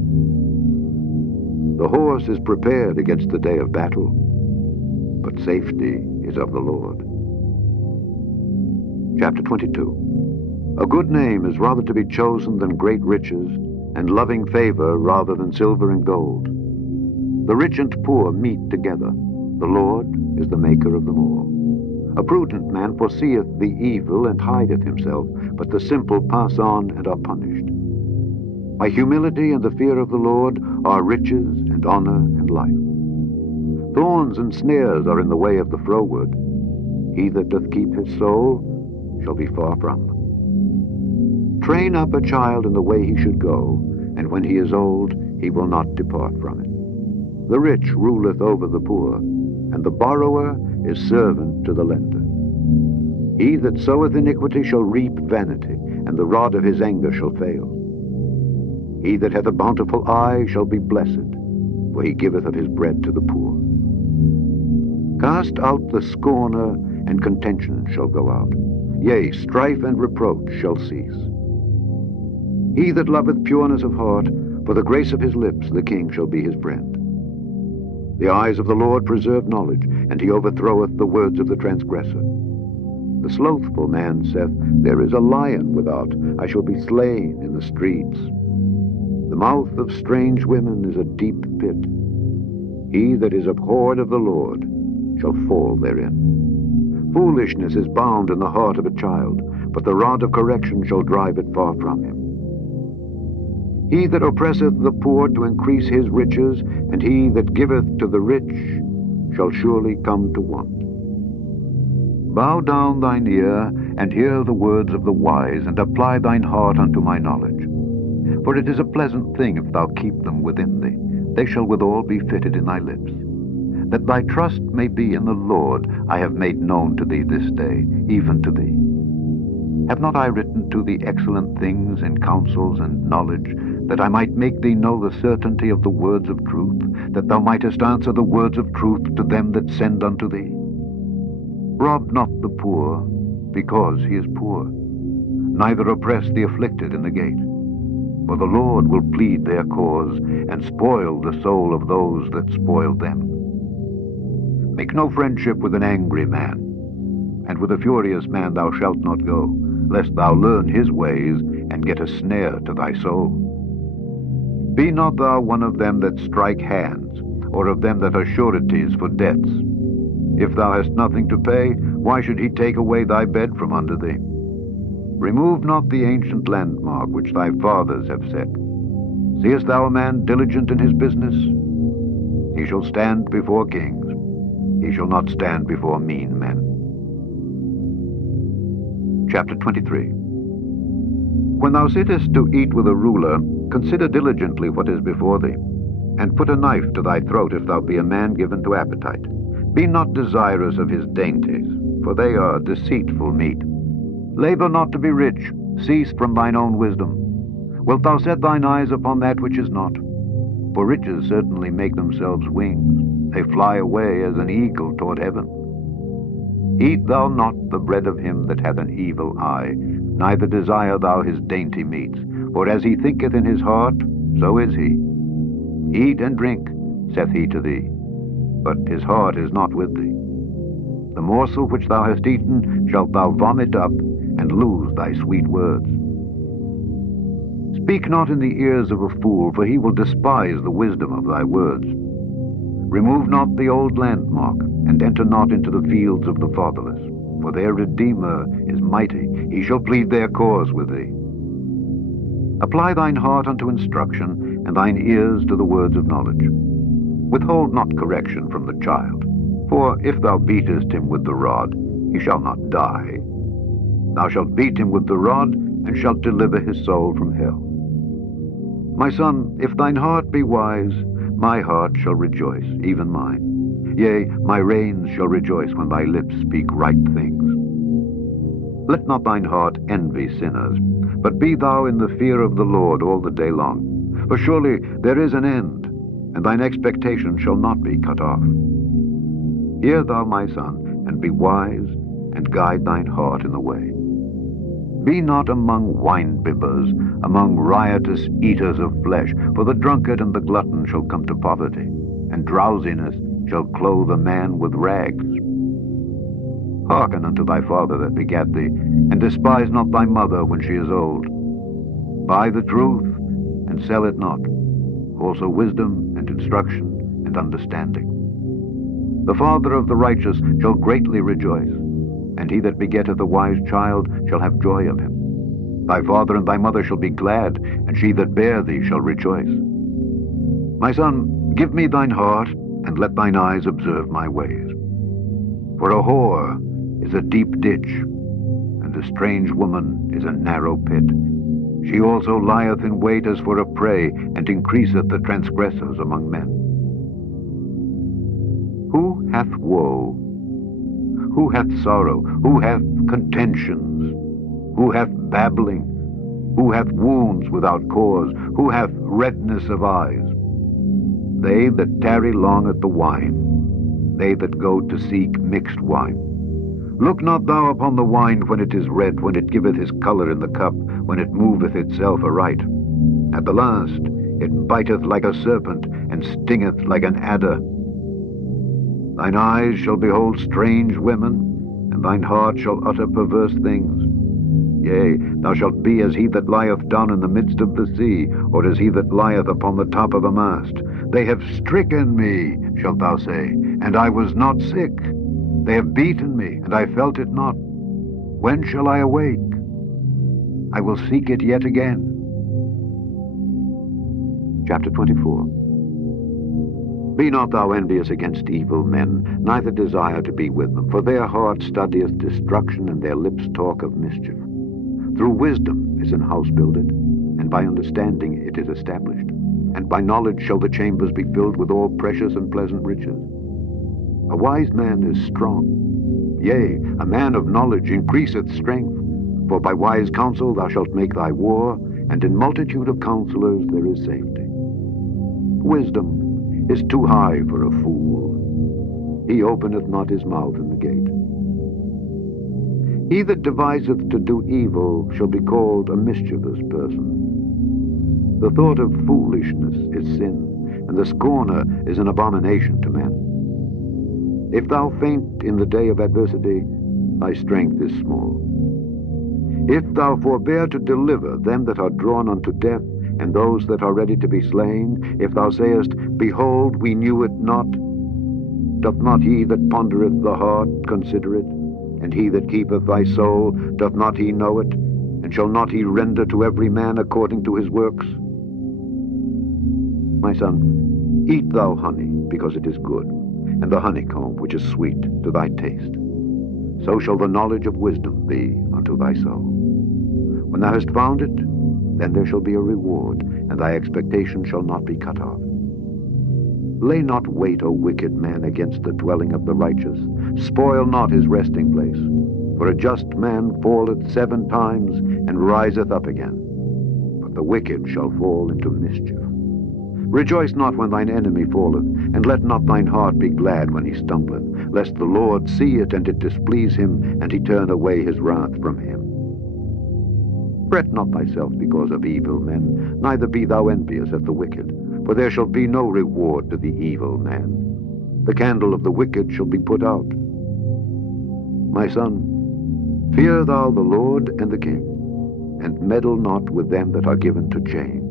The horse is prepared against the day of battle, but safety is of the Lord. Chapter 22. A good name is rather to be chosen than great riches, and loving favor rather than silver and gold. The rich and poor meet together. The Lord is the maker of them all. A prudent man foreseeth the evil and hideth himself, but the simple pass on and are punished. By humility and the fear of the Lord are riches and honor and life. Thorns and snares are in the way of the froward. He that doth keep his soul shall be far from them. Train up a child in the way he should go, and when he is old, he will not depart from it. The rich ruleth over the poor, and the borrower is servant to the lender. He that soweth iniquity shall reap vanity, and the rod of his anger shall fail. He that hath a bountiful eye shall be blessed, for he giveth of his bread to the poor. Cast out the scorner, and contention shall go out. Yea, strife and reproach shall cease. He that loveth pureness of heart, for the grace of his lips the king shall be his friend. The eyes of the Lord preserve knowledge, and he overthroweth the words of the transgressor. The slothful man saith, There is a lion without, I shall be slain in the streets. The mouth of strange women is a deep pit. He that is abhorred of the Lord shall fall therein. Foolishness is bound in the heart of a child, but the rod of correction shall drive it far from him. He that oppresseth the poor to increase his riches, and he that giveth to the rich shall surely come to want. Bow down thine ear, and hear the words of the wise, and apply thine heart unto my knowledge. For it is a pleasant thing if thou keep them within thee. They shall withal be fitted in thy lips. That thy trust may be in the Lord, I have made known to thee this day, even to thee. Have not I written to thee excellent things in counsels and knowledge, that I might make thee know the certainty of the words of truth, that thou mightest answer the words of truth to them that send unto thee? Rob not the poor, because he is poor, neither oppress the afflicted in the gate. For the Lord will plead their cause, and spoil the soul of those that spoil them. Make no friendship with an angry man, and with a furious man thou shalt not go, lest thou learn his ways, and get a snare to thy soul. Be not thou one of them that strike hands, or of them that are sureties for debts. If thou hast nothing to pay, why should he take away thy bed from under thee? Remove not the ancient landmark which thy fathers have set. Seest thou a man diligent in his business? He shall stand before kings. He shall not stand before mean men. Chapter 23. When thou sittest to eat with a ruler, consider diligently what is before thee, and put a knife to thy throat if thou be a man given to appetite. Be not desirous of his dainties, for they are deceitful meat. Labor not to be rich, cease from thine own wisdom. Wilt thou set thine eyes upon that which is not? For riches certainly make themselves wings. They fly away as an eagle toward heaven. Eat thou not the bread of him that hath an evil eye, neither desire thou his dainty meats. For as he thinketh in his heart, so is he. Eat and drink, saith he to thee, but his heart is not with thee. The morsel which thou hast eaten shalt thou vomit up, and lose thy sweet words. Speak not in the ears of a fool, for he will despise the wisdom of thy words. Remove not the old landmark, and enter not into the fields of the fatherless, for their Redeemer is mighty, he shall plead their cause with thee. Apply thine heart unto instruction, and thine ears to the words of knowledge. Withhold not correction from the child, for if thou beatest him with the rod, he shall not die. Thou shalt beat him with the rod, and shalt deliver his soul from hell. My son, if thine heart be wise, my heart shall rejoice, even mine. Yea, my reins shall rejoice when thy lips speak right things. Let not thine heart envy sinners, but be thou in the fear of the Lord all the day long. For surely there is an end, and thine expectation shall not be cut off. Hear thou, my son, and be wise, and guide thine heart in the way. Be not among wine-bibbers, among riotous eaters of flesh, for the drunkard and the glutton shall come to poverty, and drowsiness shall clothe a man with rags. Hearken unto thy father that begat thee, and despise not thy mother when she is old. Buy the truth, and sell it not, also wisdom and instruction and understanding. The father of the righteous shall greatly rejoice, and he that begetteth a wise child shall have joy of him. Thy father and thy mother shall be glad, and she that bare thee shall rejoice. My son, give me thine heart, and let thine eyes observe my ways. For a whore is a deep ditch, and a strange woman is a narrow pit. She also lieth in wait as for a prey, and increaseth the transgressors among men. Who hath woe? Who hath sorrow? Who hath contentions? Who hath babbling? Who hath wounds without cause? Who hath redness of eyes? They that tarry long at the wine, they that go to seek mixed wine. Look not thou upon the wine when it is red, when it giveth his colour in the cup, when it moveth itself aright. At the last it biteth like a serpent, and stingeth like an adder. Thine eyes shall behold strange women, and thine heart shall utter perverse things. Yea, thou shalt be as he that lieth down in the midst of the sea, or as he that lieth upon the top of a mast. They have stricken me, shalt thou say, and I was not sick. They have beaten me, and I felt it not. When shall I awake? I will seek it yet again. Chapter 24. Be not thou envious against evil men, neither desire to be with them, for their heart studieth destruction, and their lips talk of mischief. Through wisdom is an house builded, and by understanding it is established. And by knowledge shall the chambers be filled with all precious and pleasant riches. A wise man is strong. Yea, a man of knowledge increaseth strength. For by wise counsel thou shalt make thy war, and in multitude of counselors there is safety. Wisdom is too high for a fool. He openeth not his mouth in the gate. He that deviseth to do evil shall be called a mischievous person. The thought of foolishness is sin, and the scorner is an abomination to men. If thou faint in the day of adversity, thy strength is small. If thou forbear to deliver them that are drawn unto death, and those that are ready to be slain, if thou sayest, Behold, we knew it not, doth not he that pondereth the heart consider it? And he that keepeth thy soul, doth not he know it? And shall not he render to every man according to his works? My son, eat thou honey, because it is good, and the honeycomb which is sweet to thy taste. So shall the knowledge of wisdom be unto thy soul. When thou hast found it, then there shall be a reward, and thy expectation shall not be cut off. Lay not wait, O wicked man, against the dwelling of the righteous. Spoil not his resting place. For a just man falleth 7 times, and riseth up again. But the wicked shall fall into mischief. Rejoice not when thine enemy falleth, and let not thine heart be glad when he stumbleth, lest the Lord see it, and it displease him, and he turn away his wrath from him. Fret not thyself because of evil men, neither be thou envious at the wicked, for there shall be no reward to the evil man. The candle of the wicked shall be put out. My son, fear thou the Lord and the king, and meddle not with them that are given to change.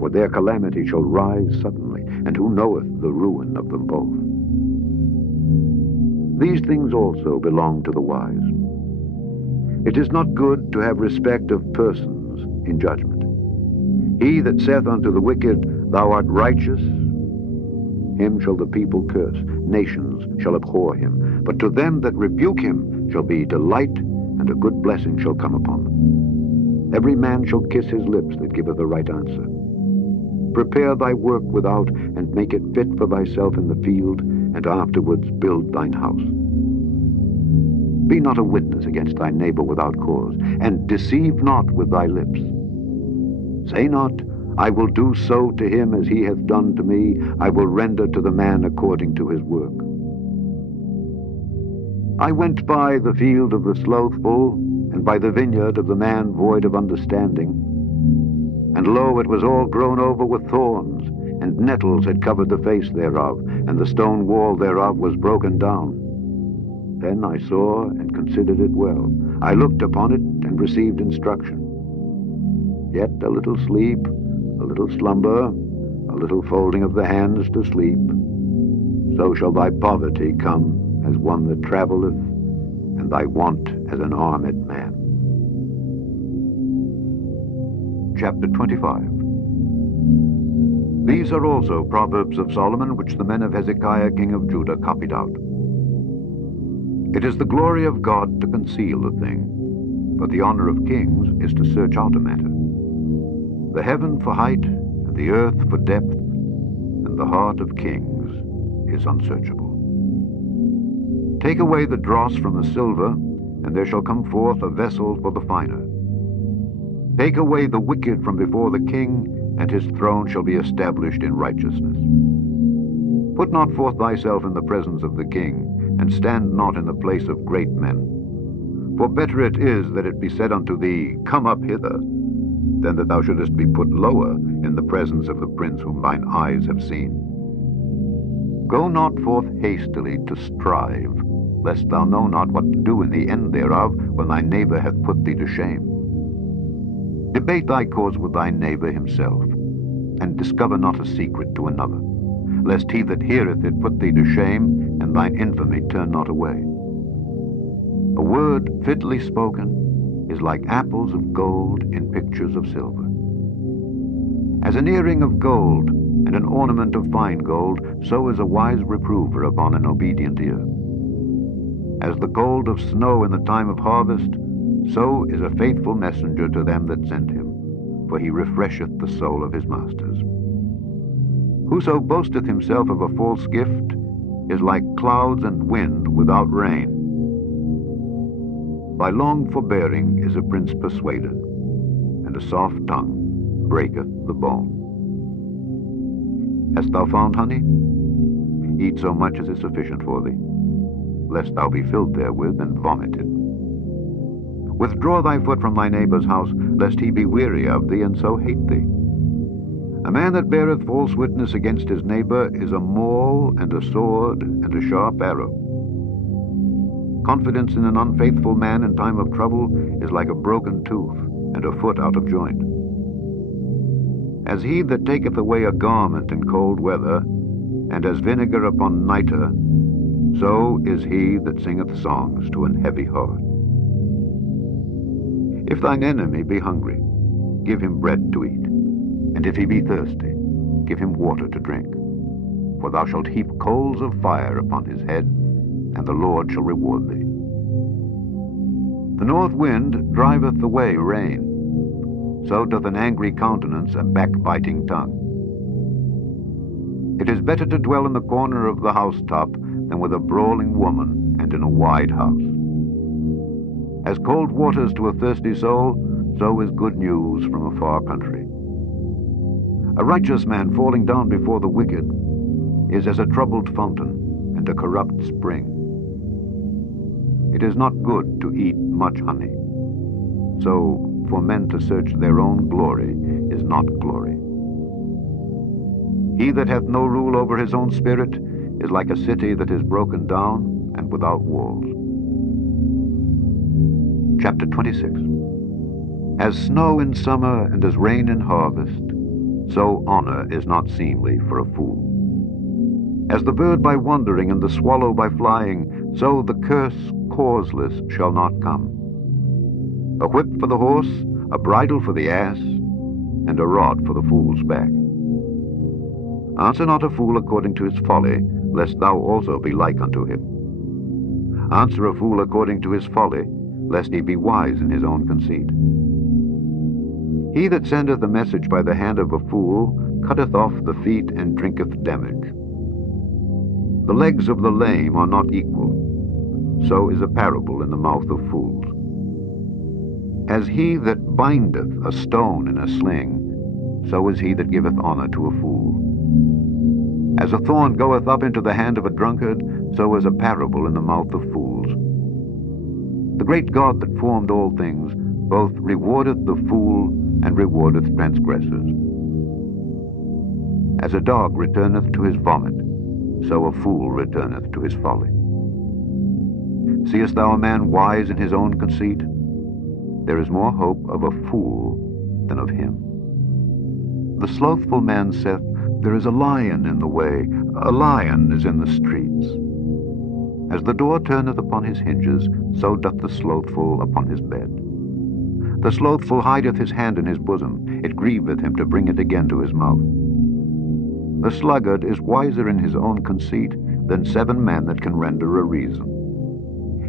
For their calamity shall rise suddenly, and who knoweth the ruin of them both? These things also belong to the wise. It is not good to have respect of persons in judgment. He that saith unto the wicked, Thou art righteous, him shall the people curse, nations shall abhor him. But to them that rebuke him shall be delight, and a good blessing shall come upon them. Every man shall kiss his lips that giveth a right answer. Prepare thy work without, and make it fit for thyself in the field, and afterwards build thine house. Be not a witness against thy neighbor without cause, and deceive not with thy lips. Say not, I will do so to him as he hath done to me, I will render to the man according to his work. I went by the field of the slothful, and by the vineyard of the man void of understanding. And lo, it was all grown over with thorns, and nettles had covered the face thereof, and the stone wall thereof was broken down. Then I saw and considered it well. I looked upon it and received instruction. Yet a little sleep, a little slumber, a little folding of the hands to sleep. So shall thy poverty come as one that travelleth, and thy want as an armed man. Chapter 25. These are also Proverbs of Solomon, which the men of Hezekiah king of Judah copied out. It is the glory of God to conceal a thing, but the honor of kings is to search out a matter. The heaven for height, and the earth for depth, and the heart of kings is unsearchable. Take away the dross from the silver, and there shall come forth a vessel for the finer. Take away the wicked from before the king, and his throne shall be established in righteousness. Put not forth thyself in the presence of the king, and stand not in the place of great men. For better it is that it be said unto thee, Come up hither, than that thou shouldest be put lower in the presence of the prince whom thine eyes have seen. Go not forth hastily to strive, lest thou know not what to do in the end thereof, when thy neighbor hath put thee to shame. Debate thy cause with thy neighbor himself, and discover not a secret to another, lest he that heareth it put thee to shame, and thine infamy turn not away. A word fitly spoken is like apples of gold in pictures of silver. As an earring of gold and an ornament of fine gold, so is a wise reprover upon an obedient ear. As the gold of snow in the time of harvest, so is a faithful messenger to them that send him, for he refresheth the soul of his masters. Whoso boasteth himself of a false gift is like clouds and wind without rain. By long forbearing is a prince persuaded, and a soft tongue breaketh the bone. Hast thou found honey? Eat so much as is sufficient for thee, lest thou be filled therewith and vomited. Withdraw thy foot from thy neighbor's house, lest he be weary of thee, and so hate thee. A man that beareth false witness against his neighbor is a maul, and a sword, and a sharp arrow. Confidence in an unfaithful man in time of trouble is like a broken tooth, and a foot out of joint. As he that taketh away a garment in cold weather, and as vinegar upon nitre, so is he that singeth songs to an heavy heart. If thine enemy be hungry, give him bread to eat, and if he be thirsty, give him water to drink. For thou shalt heap coals of fire upon his head, and the Lord shall reward thee. The north wind driveth away rain, so doth an angry countenance a backbiting tongue. It is better to dwell in the corner of the housetop than with a brawling woman and in a wide house. As cold waters to a thirsty soul, so is good news from a far country. A righteous man falling down before the wicked is as a troubled fountain and a corrupt spring. It is not good to eat much honey, so for men to search their own glory is not glory. He that hath no rule over his own spirit is like a city that is broken down and without walls. Chapter 26. As snow in summer and as rain in harvest, so honor is not seemly for a fool. As the bird by wandering and the swallow by flying, so the curse causeless shall not come. A whip for the horse, a bridle for the ass, and a rod for the fool's back. Answer not a fool according to his folly, lest thou also be like unto him. Answer a fool according to his folly, lest he be wise in his own conceit. He that sendeth a message by the hand of a fool cutteth off the feet and drinketh damage. The legs of the lame are not equal, so is a parable in the mouth of fools. As he that bindeth a stone in a sling, so is he that giveth honor to a fool. As a thorn goeth up into the hand of a drunkard, so is a parable in the mouth of fools. The great God that formed all things both rewardeth the fool and rewardeth transgressors. As a dog returneth to his vomit, so a fool returneth to his folly. Seest thou a man wise in his own conceit? There is more hope of a fool than of him. The slothful man saith, There is a lion in the way, a lion is in the streets. As the door turneth upon his hinges, so doth the slothful upon his bed. The slothful hideth his hand in his bosom, it grieveth him to bring it again to his mouth. The sluggard is wiser in his own conceit than 7 men that can render a reason.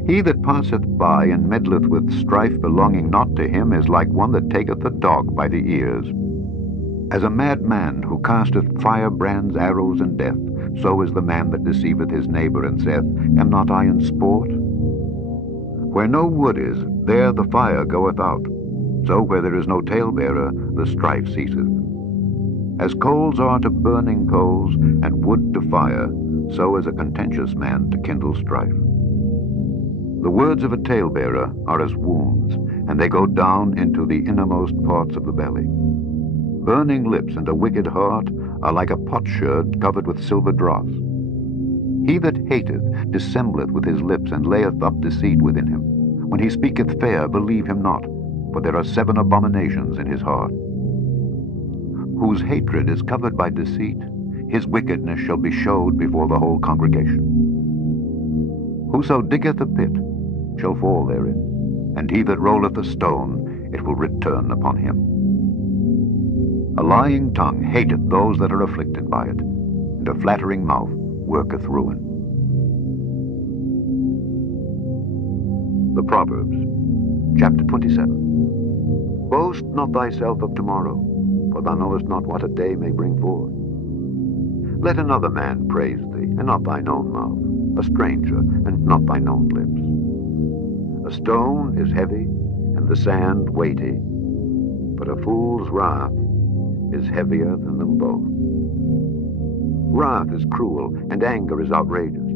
He that passeth by and meddleth with strife belonging not to him is like one that taketh a dog by the ears. As a madman who casteth firebrands, arrows, and death, so is the man that deceiveth his neighbor and saith, Am not I in sport? Where no wood is, there the fire goeth out. So where there is no talebearer, the strife ceaseth. As coals are to burning coals, and wood to fire, so is a contentious man to kindle strife. The words of a talebearer are as wounds, and they go down into the innermost parts of the belly. Burning lips and a wicked heart are like a potsherd covered with silver dross. He that hateth dissembleth with his lips, and layeth up deceit within him. When he speaketh fair, believe him not, for there are 7 abominations in his heart. Whose hatred is covered by deceit, his wickedness shall be showed before the whole congregation. Whoso diggeth a pit shall fall therein, and he that rolleth a stone, it will return upon him. A lying tongue hateth those that are afflicted by it, and a flattering mouth worketh ruin. The Proverbs, chapter 27. Boast not thyself of tomorrow, for thou knowest not what a day may bring forth. Let another man praise thee, and not thine own mouth, a stranger, and not thine own lips. A stone is heavy, and the sand weighty, but a fool's wrath is heavier than them both. Wrath is cruel, and anger is outrageous,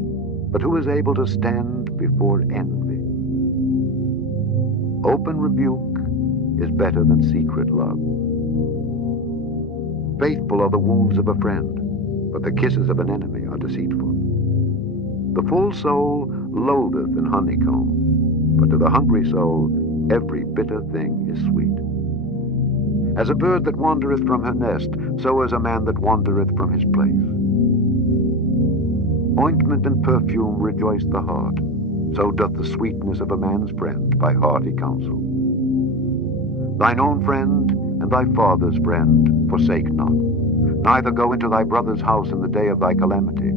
but who is able to stand before envy? Open rebuke is better than secret love. Faithful are the wounds of a friend, but the kisses of an enemy are deceitful. The full soul loatheth in honeycomb, but to the hungry soul every bitter thing is sweet. As a bird that wandereth from her nest, so is a man that wandereth from his place. Ointment and perfume rejoice the heart, so doth the sweetness of a man's friend by hearty counsel. Thine own friend and thy father's friend forsake not, neither go into thy brother's house in the day of thy calamity,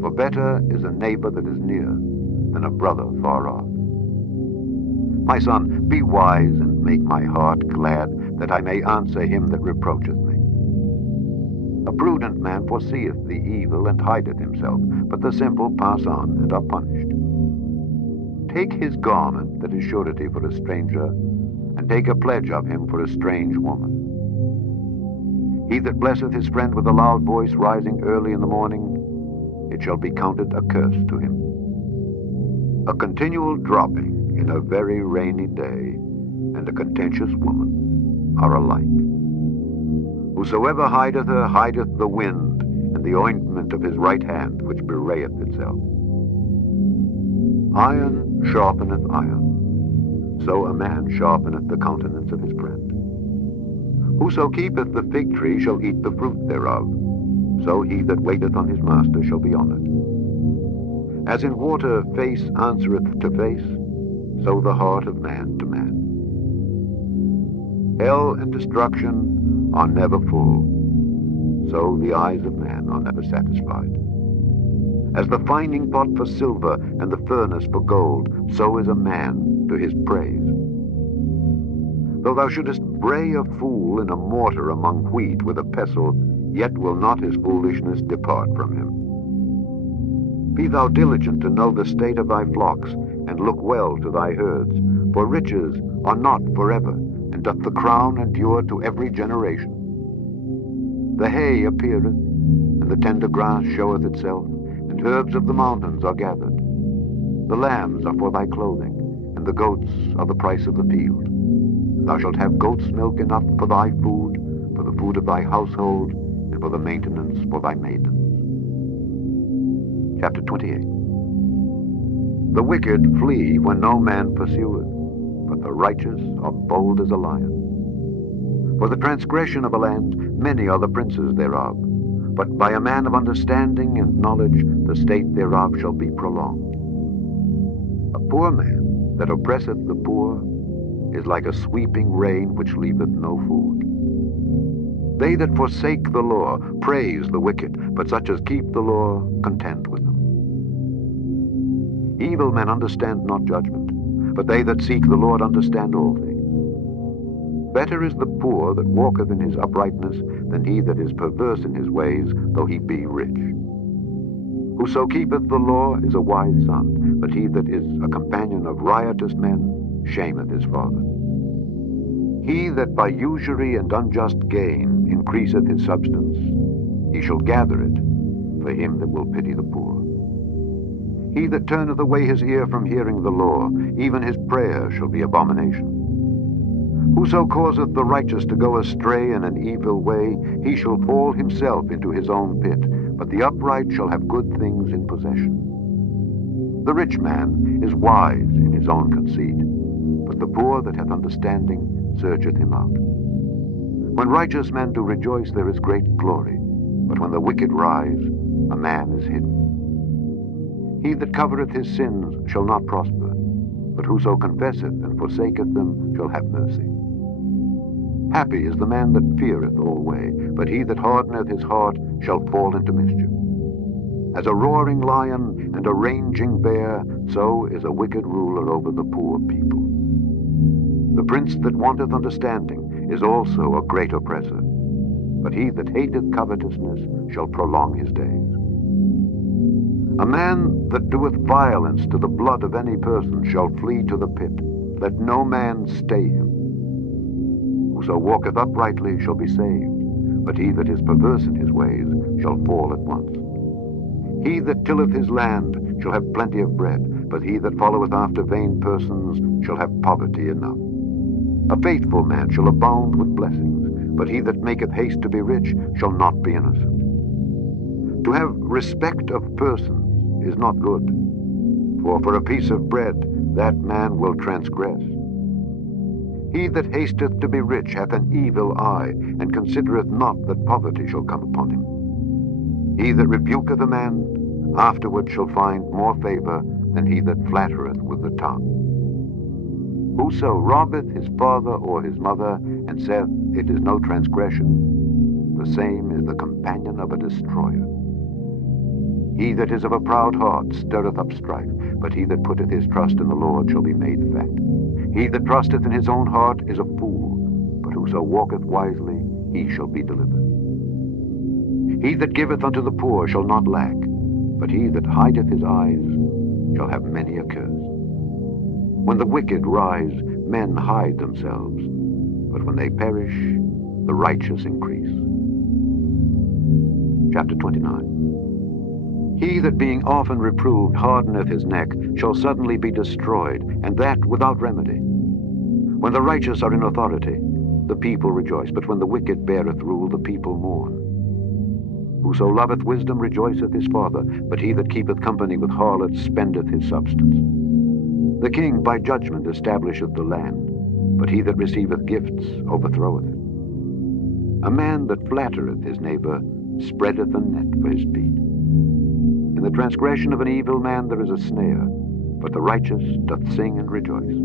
for better is a neighbor that is near than a brother far off. My son, be wise and make my heart glad, that I may answer him that reproacheth me. A prudent man foreseeth the evil and hideth himself, but the simple pass on and are punished. Take his garment that is surety for a stranger, and take a pledge of him for a strange woman. He that blesseth his friend with a loud voice rising early in the morning, it shall be counted a curse to him. A continual dropping in a very rainy day, and a contentious woman are alike. Whosoever hideth her hideth the wind, and the ointment of his right hand which bewrayeth itself. Iron sharpeneth iron, so a man sharpeneth the countenance of his friend. Whoso keepeth the fig tree shall eat the fruit thereof, so he that waiteth on his master shall be honored. As in water face answereth to face, so the heart of man to man. Hell and destruction are never full, so the eyes of man are never satisfied. As the finding pot for silver and the furnace for gold, so is a man to his praise. Though thou shouldest bray a fool in a mortar among wheat with a pestle, yet will not his foolishness depart from him. Be thou diligent to know the state of thy flocks, and look well to thy herds, for riches are not forever, and doth the crown endure to every generation. The hay appeareth, and the tender grass showeth itself, and herbs of the mountains are gathered. The lambs are for thy clothing, and the goats are the price of the field. Thou shalt have goat's milk enough for thy food, for the food of thy household, and for the maintenance for thy maidens. Chapter 28. The wicked flee when no man pursueth, but the righteous are bold as a lion. For the transgression of a land, many are the princes thereof, but by a man of understanding and knowledge the state thereof shall be prolonged. A poor man that oppresseth the poor is like a sweeping rain which leaveth no food. They that forsake the law praise the wicked, but such as keep the law contend with them. Evil men understand not judgment, but they that seek the Lord understand all things. Better is the poor that walketh in his uprightness than he that is perverse in his ways, though he be rich. Whoso keepeth the law is a wise son, but he that is a companion of riotous men shameth his father. He that by usury and unjust gain increaseth his substance, he shall gather it for him that will pity the poor. He that turneth away his ear from hearing the law, even his prayer shall be abomination. Whoso causeth the righteous to go astray in an evil way, he shall fall himself into his own pit, but the upright shall have good things in possession. The rich man is wise in his own conceit, but the poor that hath understanding searcheth him out. When righteous men do rejoice, there is great glory, but when the wicked rise, a man is hidden. He that covereth his sins shall not prosper, but whoso confesseth and forsaketh them shall have mercy. Happy is the man that feareth alway, but he that hardeneth his heart shall fall into mischief. As a roaring lion and a raging bear, so is a wicked ruler over the poor people. The prince that wanteth understanding is also a great oppressor, but he that hateth covetousness shall prolong his days. A man that doeth violence to the blood of any person shall flee to the pit. Let no man stay him. Whoso walketh uprightly shall be saved, but he that is perverse in his ways shall fall at once. He that tilleth his land shall have plenty of bread, but he that followeth after vain persons shall have poverty enough. A faithful man shall abound with blessings, but he that maketh haste to be rich shall not be innocent. To have respect of persons is not good, for a piece of bread that man will transgress. He that hasteth to be rich hath an evil eye, and considereth not that poverty shall come upon him. He that rebuketh a man afterward shall find more favor than he that flattereth with the tongue. Whoso robbeth his father or his mother, and saith, It is no transgression, the same is the companion of a destroyer. He that is of a proud heart stirreth up strife, but he that putteth his trust in the Lord shall be made fat. He that trusteth in his own heart is a fool, but whoso walketh wisely, he shall be delivered. He that giveth unto the poor shall not lack, but he that hideth his eyes shall have many a curse. When the wicked rise, men hide themselves, but when they perish, the righteous increase. Chapter 29. He that being often reproved hardeneth his neck shall suddenly be destroyed, and that without remedy. When the righteous are in authority, the people rejoice, but when the wicked beareth rule, the people mourn. Whoso loveth wisdom rejoiceth his father, but he that keepeth company with harlots spendeth his substance. The king by judgment establisheth the land, but he that receiveth gifts overthroweth it. A man that flattereth his neighbor spreadeth a net for his feet. In the transgression of an evil man there is a snare, but the righteous doth sing and rejoice.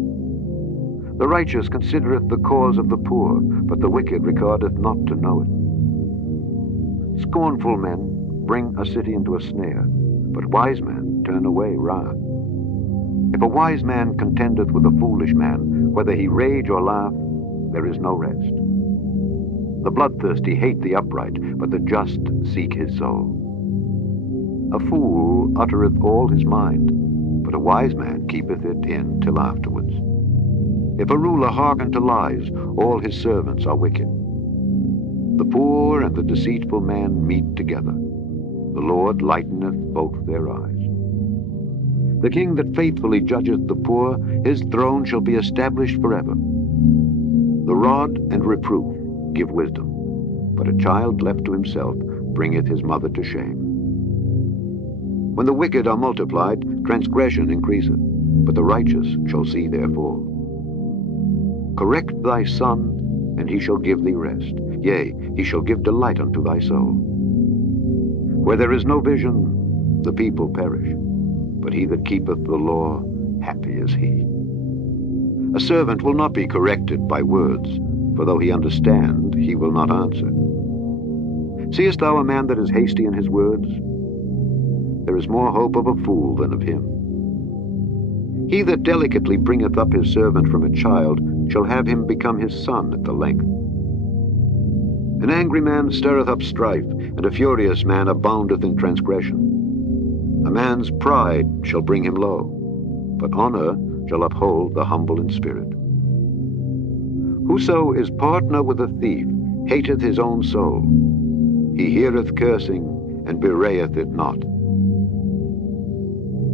The righteous considereth the cause of the poor, but the wicked regardeth not to know it. Scornful men bring a city into a snare, but wise men turn away wrath. If a wise man contendeth with a foolish man, whether he rage or laugh, there is no rest. The bloodthirsty hate the upright, but the just seek his soul. A fool uttereth all his mind, but a wise man keepeth it in till afterwards. If a ruler hearken to lies, all his servants are wicked. The poor and the deceitful man meet together. The Lord lighteneth both their eyes. The king that faithfully judgeth the poor, his throne shall be established forever. The rod and reproof give wisdom, but a child left to himself bringeth his mother to shame. When the wicked are multiplied, transgression increaseth, but the righteous shall see their fall. Correct thy son, and he shall give thee rest. Yea, he shall give delight unto thy soul. Where there is no vision, the people perish, but he that keepeth the law, happy is he. A servant will not be corrected by words, for though he understand, he will not answer. Seest thou a man that is hasty in his words? There is more hope of a fool than of him. He that delicately bringeth up his servant from a child shall have him become his son at the length. An angry man stirreth up strife, and a furious man aboundeth in transgression. A man's pride shall bring him low, but honor shall uphold the humble in spirit. Whoso is partner with a thief hateth his own soul. He heareth cursing, and bewrayeth it not.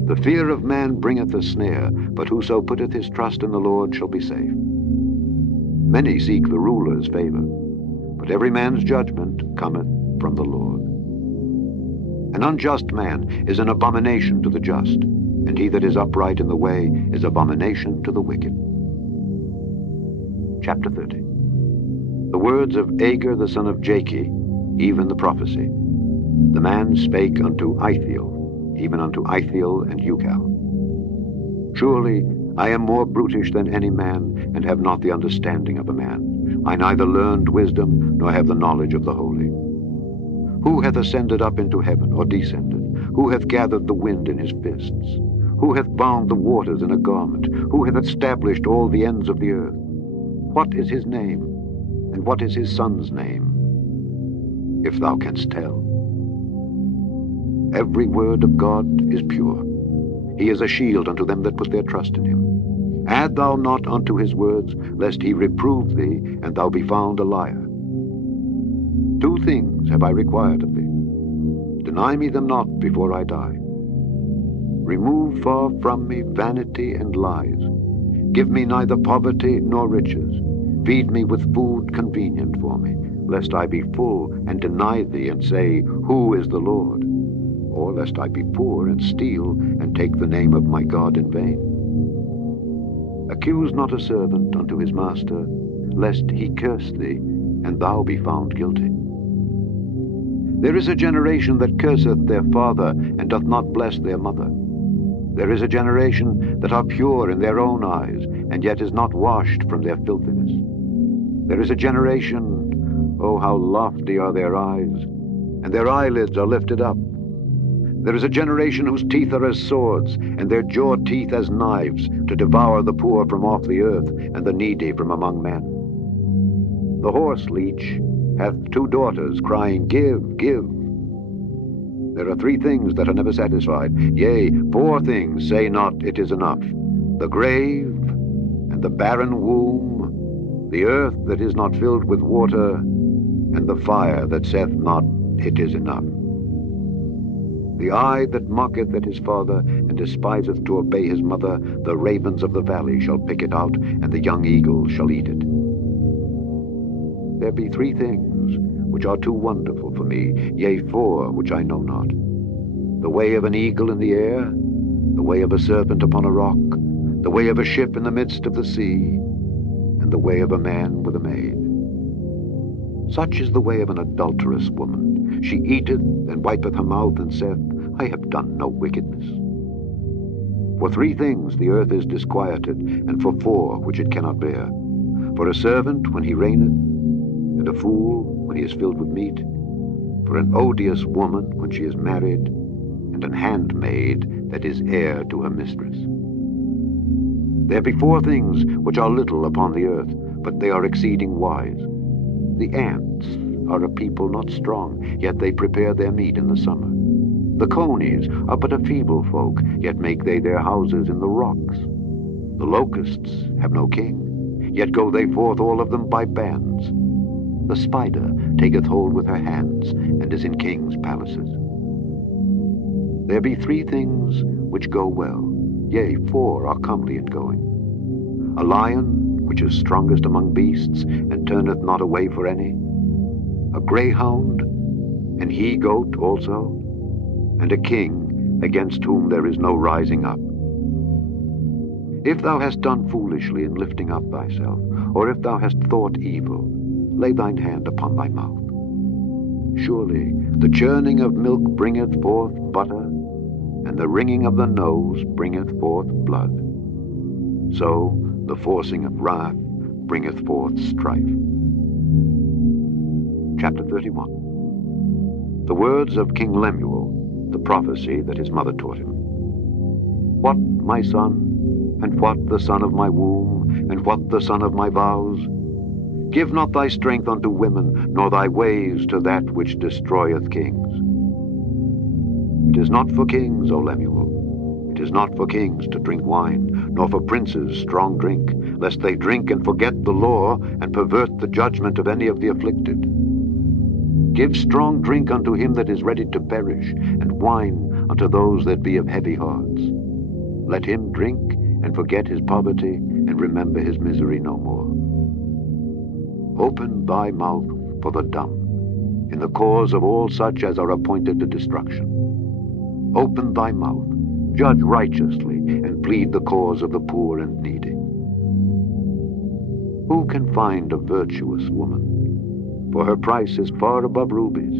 The fear of man bringeth a snare, but whoso putteth his trust in the Lord shall be safe. Many seek the ruler's favor, but every man's judgment cometh from the Lord. An unjust man is an abomination to the just, and he that is upright in the way is abomination to the wicked. Chapter 30. The words of Agur the son of Jakeh, even the prophecy. The man spake unto Ithiel, even unto Ithiel and Ucal. Surely I am more brutish than any man, and have not the understanding of a man. I neither learned wisdom, nor have the knowledge of the holy. Who hath ascended up into heaven, or descended? Who hath gathered the wind in his fists? Who hath bound the waters in a garment? Who hath established all the ends of the earth? What is his name, and what is his son's name? If thou canst tell. Every word of God is pure. He is a shield unto them that put their trust in him. Add thou not unto his words, lest he reprove thee, and thou be found a liar. 2 things have I required of thee. Deny me them not before I die. Remove far from me vanity and lies. Give me neither poverty nor riches. Feed me with food convenient for me, lest I be full and deny thee and say, Who is the Lord? Or lest I be poor and steal and take the name of my God in vain. Accuse not a servant unto his master, lest he curse thee, and thou be found guilty. There is a generation that curseth their father, and doth not bless their mother. There is a generation that are pure in their own eyes, and yet is not washed from their filthiness. There is a generation, oh, how lofty are their eyes, and their eyelids are lifted up. There is a generation whose teeth are as swords, and their jaw teeth as knives, to devour the poor from off the earth, and the needy from among men. The horse leech hath 2 daughters, crying, Give, give. There are 3 things that are never satisfied, yea, 4 things say not, It is enough. The grave, and the barren womb, the earth that is not filled with water, and the fire that saith not, It is enough. The eye that mocketh at his father, and despiseth to obey his mother, the ravens of the valley shall pick it out, and the young eagle shall eat it. There be 3 things which are too wonderful for me, yea, 4 which I know not. The way of an eagle in the air, the way of a serpent upon a rock, the way of a ship in the midst of the sea, and the way of a man with a maid. Such is the way of an adulterous woman. She eateth, and wipeth her mouth, and saith, I have done no wickedness. For 3 things the earth is disquieted, and for 4 which it cannot bear. For a servant when he reigneth, and a fool when he is filled with meat, for an odious woman when she is married, and an handmaid that is heir to her mistress. There be 4 things which are little upon the earth, but they are exceeding wise. The ants are a people not strong, yet they prepare their meat in the summer. The conies are but a feeble folk, yet make they their houses in the rocks. The locusts have no king, yet go they forth all of them by bands. The spider taketh hold with her hands, and is in kings' palaces. There be 3 things which go well, yea, 4 are comely in going. A lion, which is strongest among beasts, and turneth not away for any. A greyhound, an he-goat also, and a king against whom there is no rising up. If thou hast done foolishly in lifting up thyself, or if thou hast thought evil, lay thine hand upon thy mouth. Surely the churning of milk bringeth forth butter, and the wringing of the nose bringeth forth blood. So the forcing of wrath bringeth forth strife. Chapter 31. The words of King Lemuel, the prophecy that his mother taught him. What, my son, and what the son of my womb, and what the son of my vows? Give not thy strength unto women, nor thy ways to that which destroyeth kings. It is not for kings, O Lemuel, it is not for kings to drink wine, nor for princes strong drink, lest they drink and forget the law, and pervert the judgment of any of the afflicted. Give strong drink unto him that is ready to perish, and wine unto those that be of heavy hearts. Let him drink and forget his poverty, and remember his misery no more. Open thy mouth for the dumb, in the cause of all such as are appointed to destruction. Open thy mouth, judge righteously, and plead the cause of the poor and needy. Who can find a virtuous woman? For her price is far above rubies.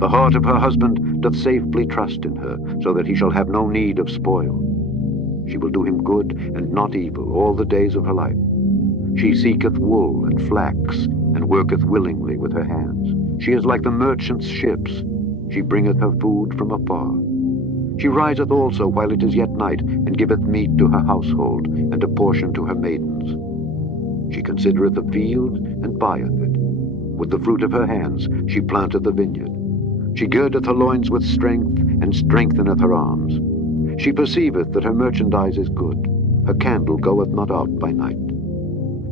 The heart of her husband doth safely trust in her, so that he shall have no need of spoil. She will do him good and not evil all the days of her life. She seeketh wool and flax, and worketh willingly with her hands. She is like the merchant's ships. She bringeth her food from afar. She riseth also while it is yet night, and giveth meat to her household, and a portion to her maidens. She considereth the field, and buyeth it. With the fruit of her hands she planteth the vineyard. She girdeth her loins with strength, and strengtheneth her arms. She perceiveth that her merchandise is good. Her candle goeth not out by night.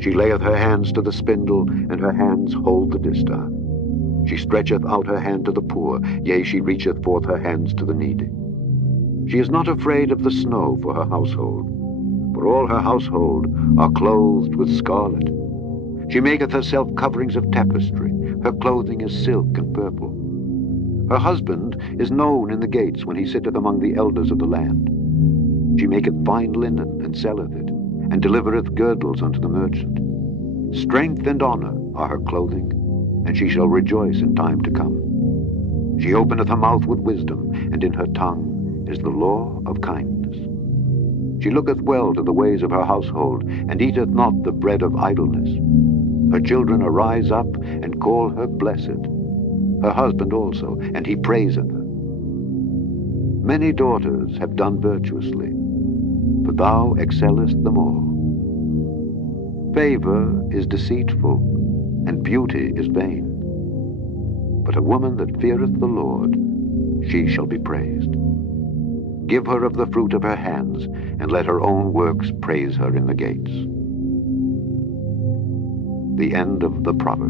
She layeth her hands to the spindle, and her hands hold the distaff. She stretcheth out her hand to the poor, yea, she reacheth forth her hands to the needy. She is not afraid of the snow for her household, for all her household are clothed with scarlet. She maketh herself coverings of tapestry. Her clothing is silk and purple. Her husband is known in the gates when he sitteth among the elders of the land. She maketh fine linen, and selleth it, and delivereth girdles unto the merchant. Strength and honor are her clothing, and she shall rejoice in time to come. She openeth her mouth with wisdom, and in her tongue is the law of kindness. She looketh well to the ways of her household, and eateth not the bread of idleness. Her children arise up, and call her blessed. Her husband also, and he praiseth her. Many daughters have done virtuously, but thou excellest them all. Favor is deceitful, and beauty is vain. But a woman that feareth the Lord, she shall be praised. Give her of the fruit of her hands, and let her own works praise her in the gates. The end of the Proverbs.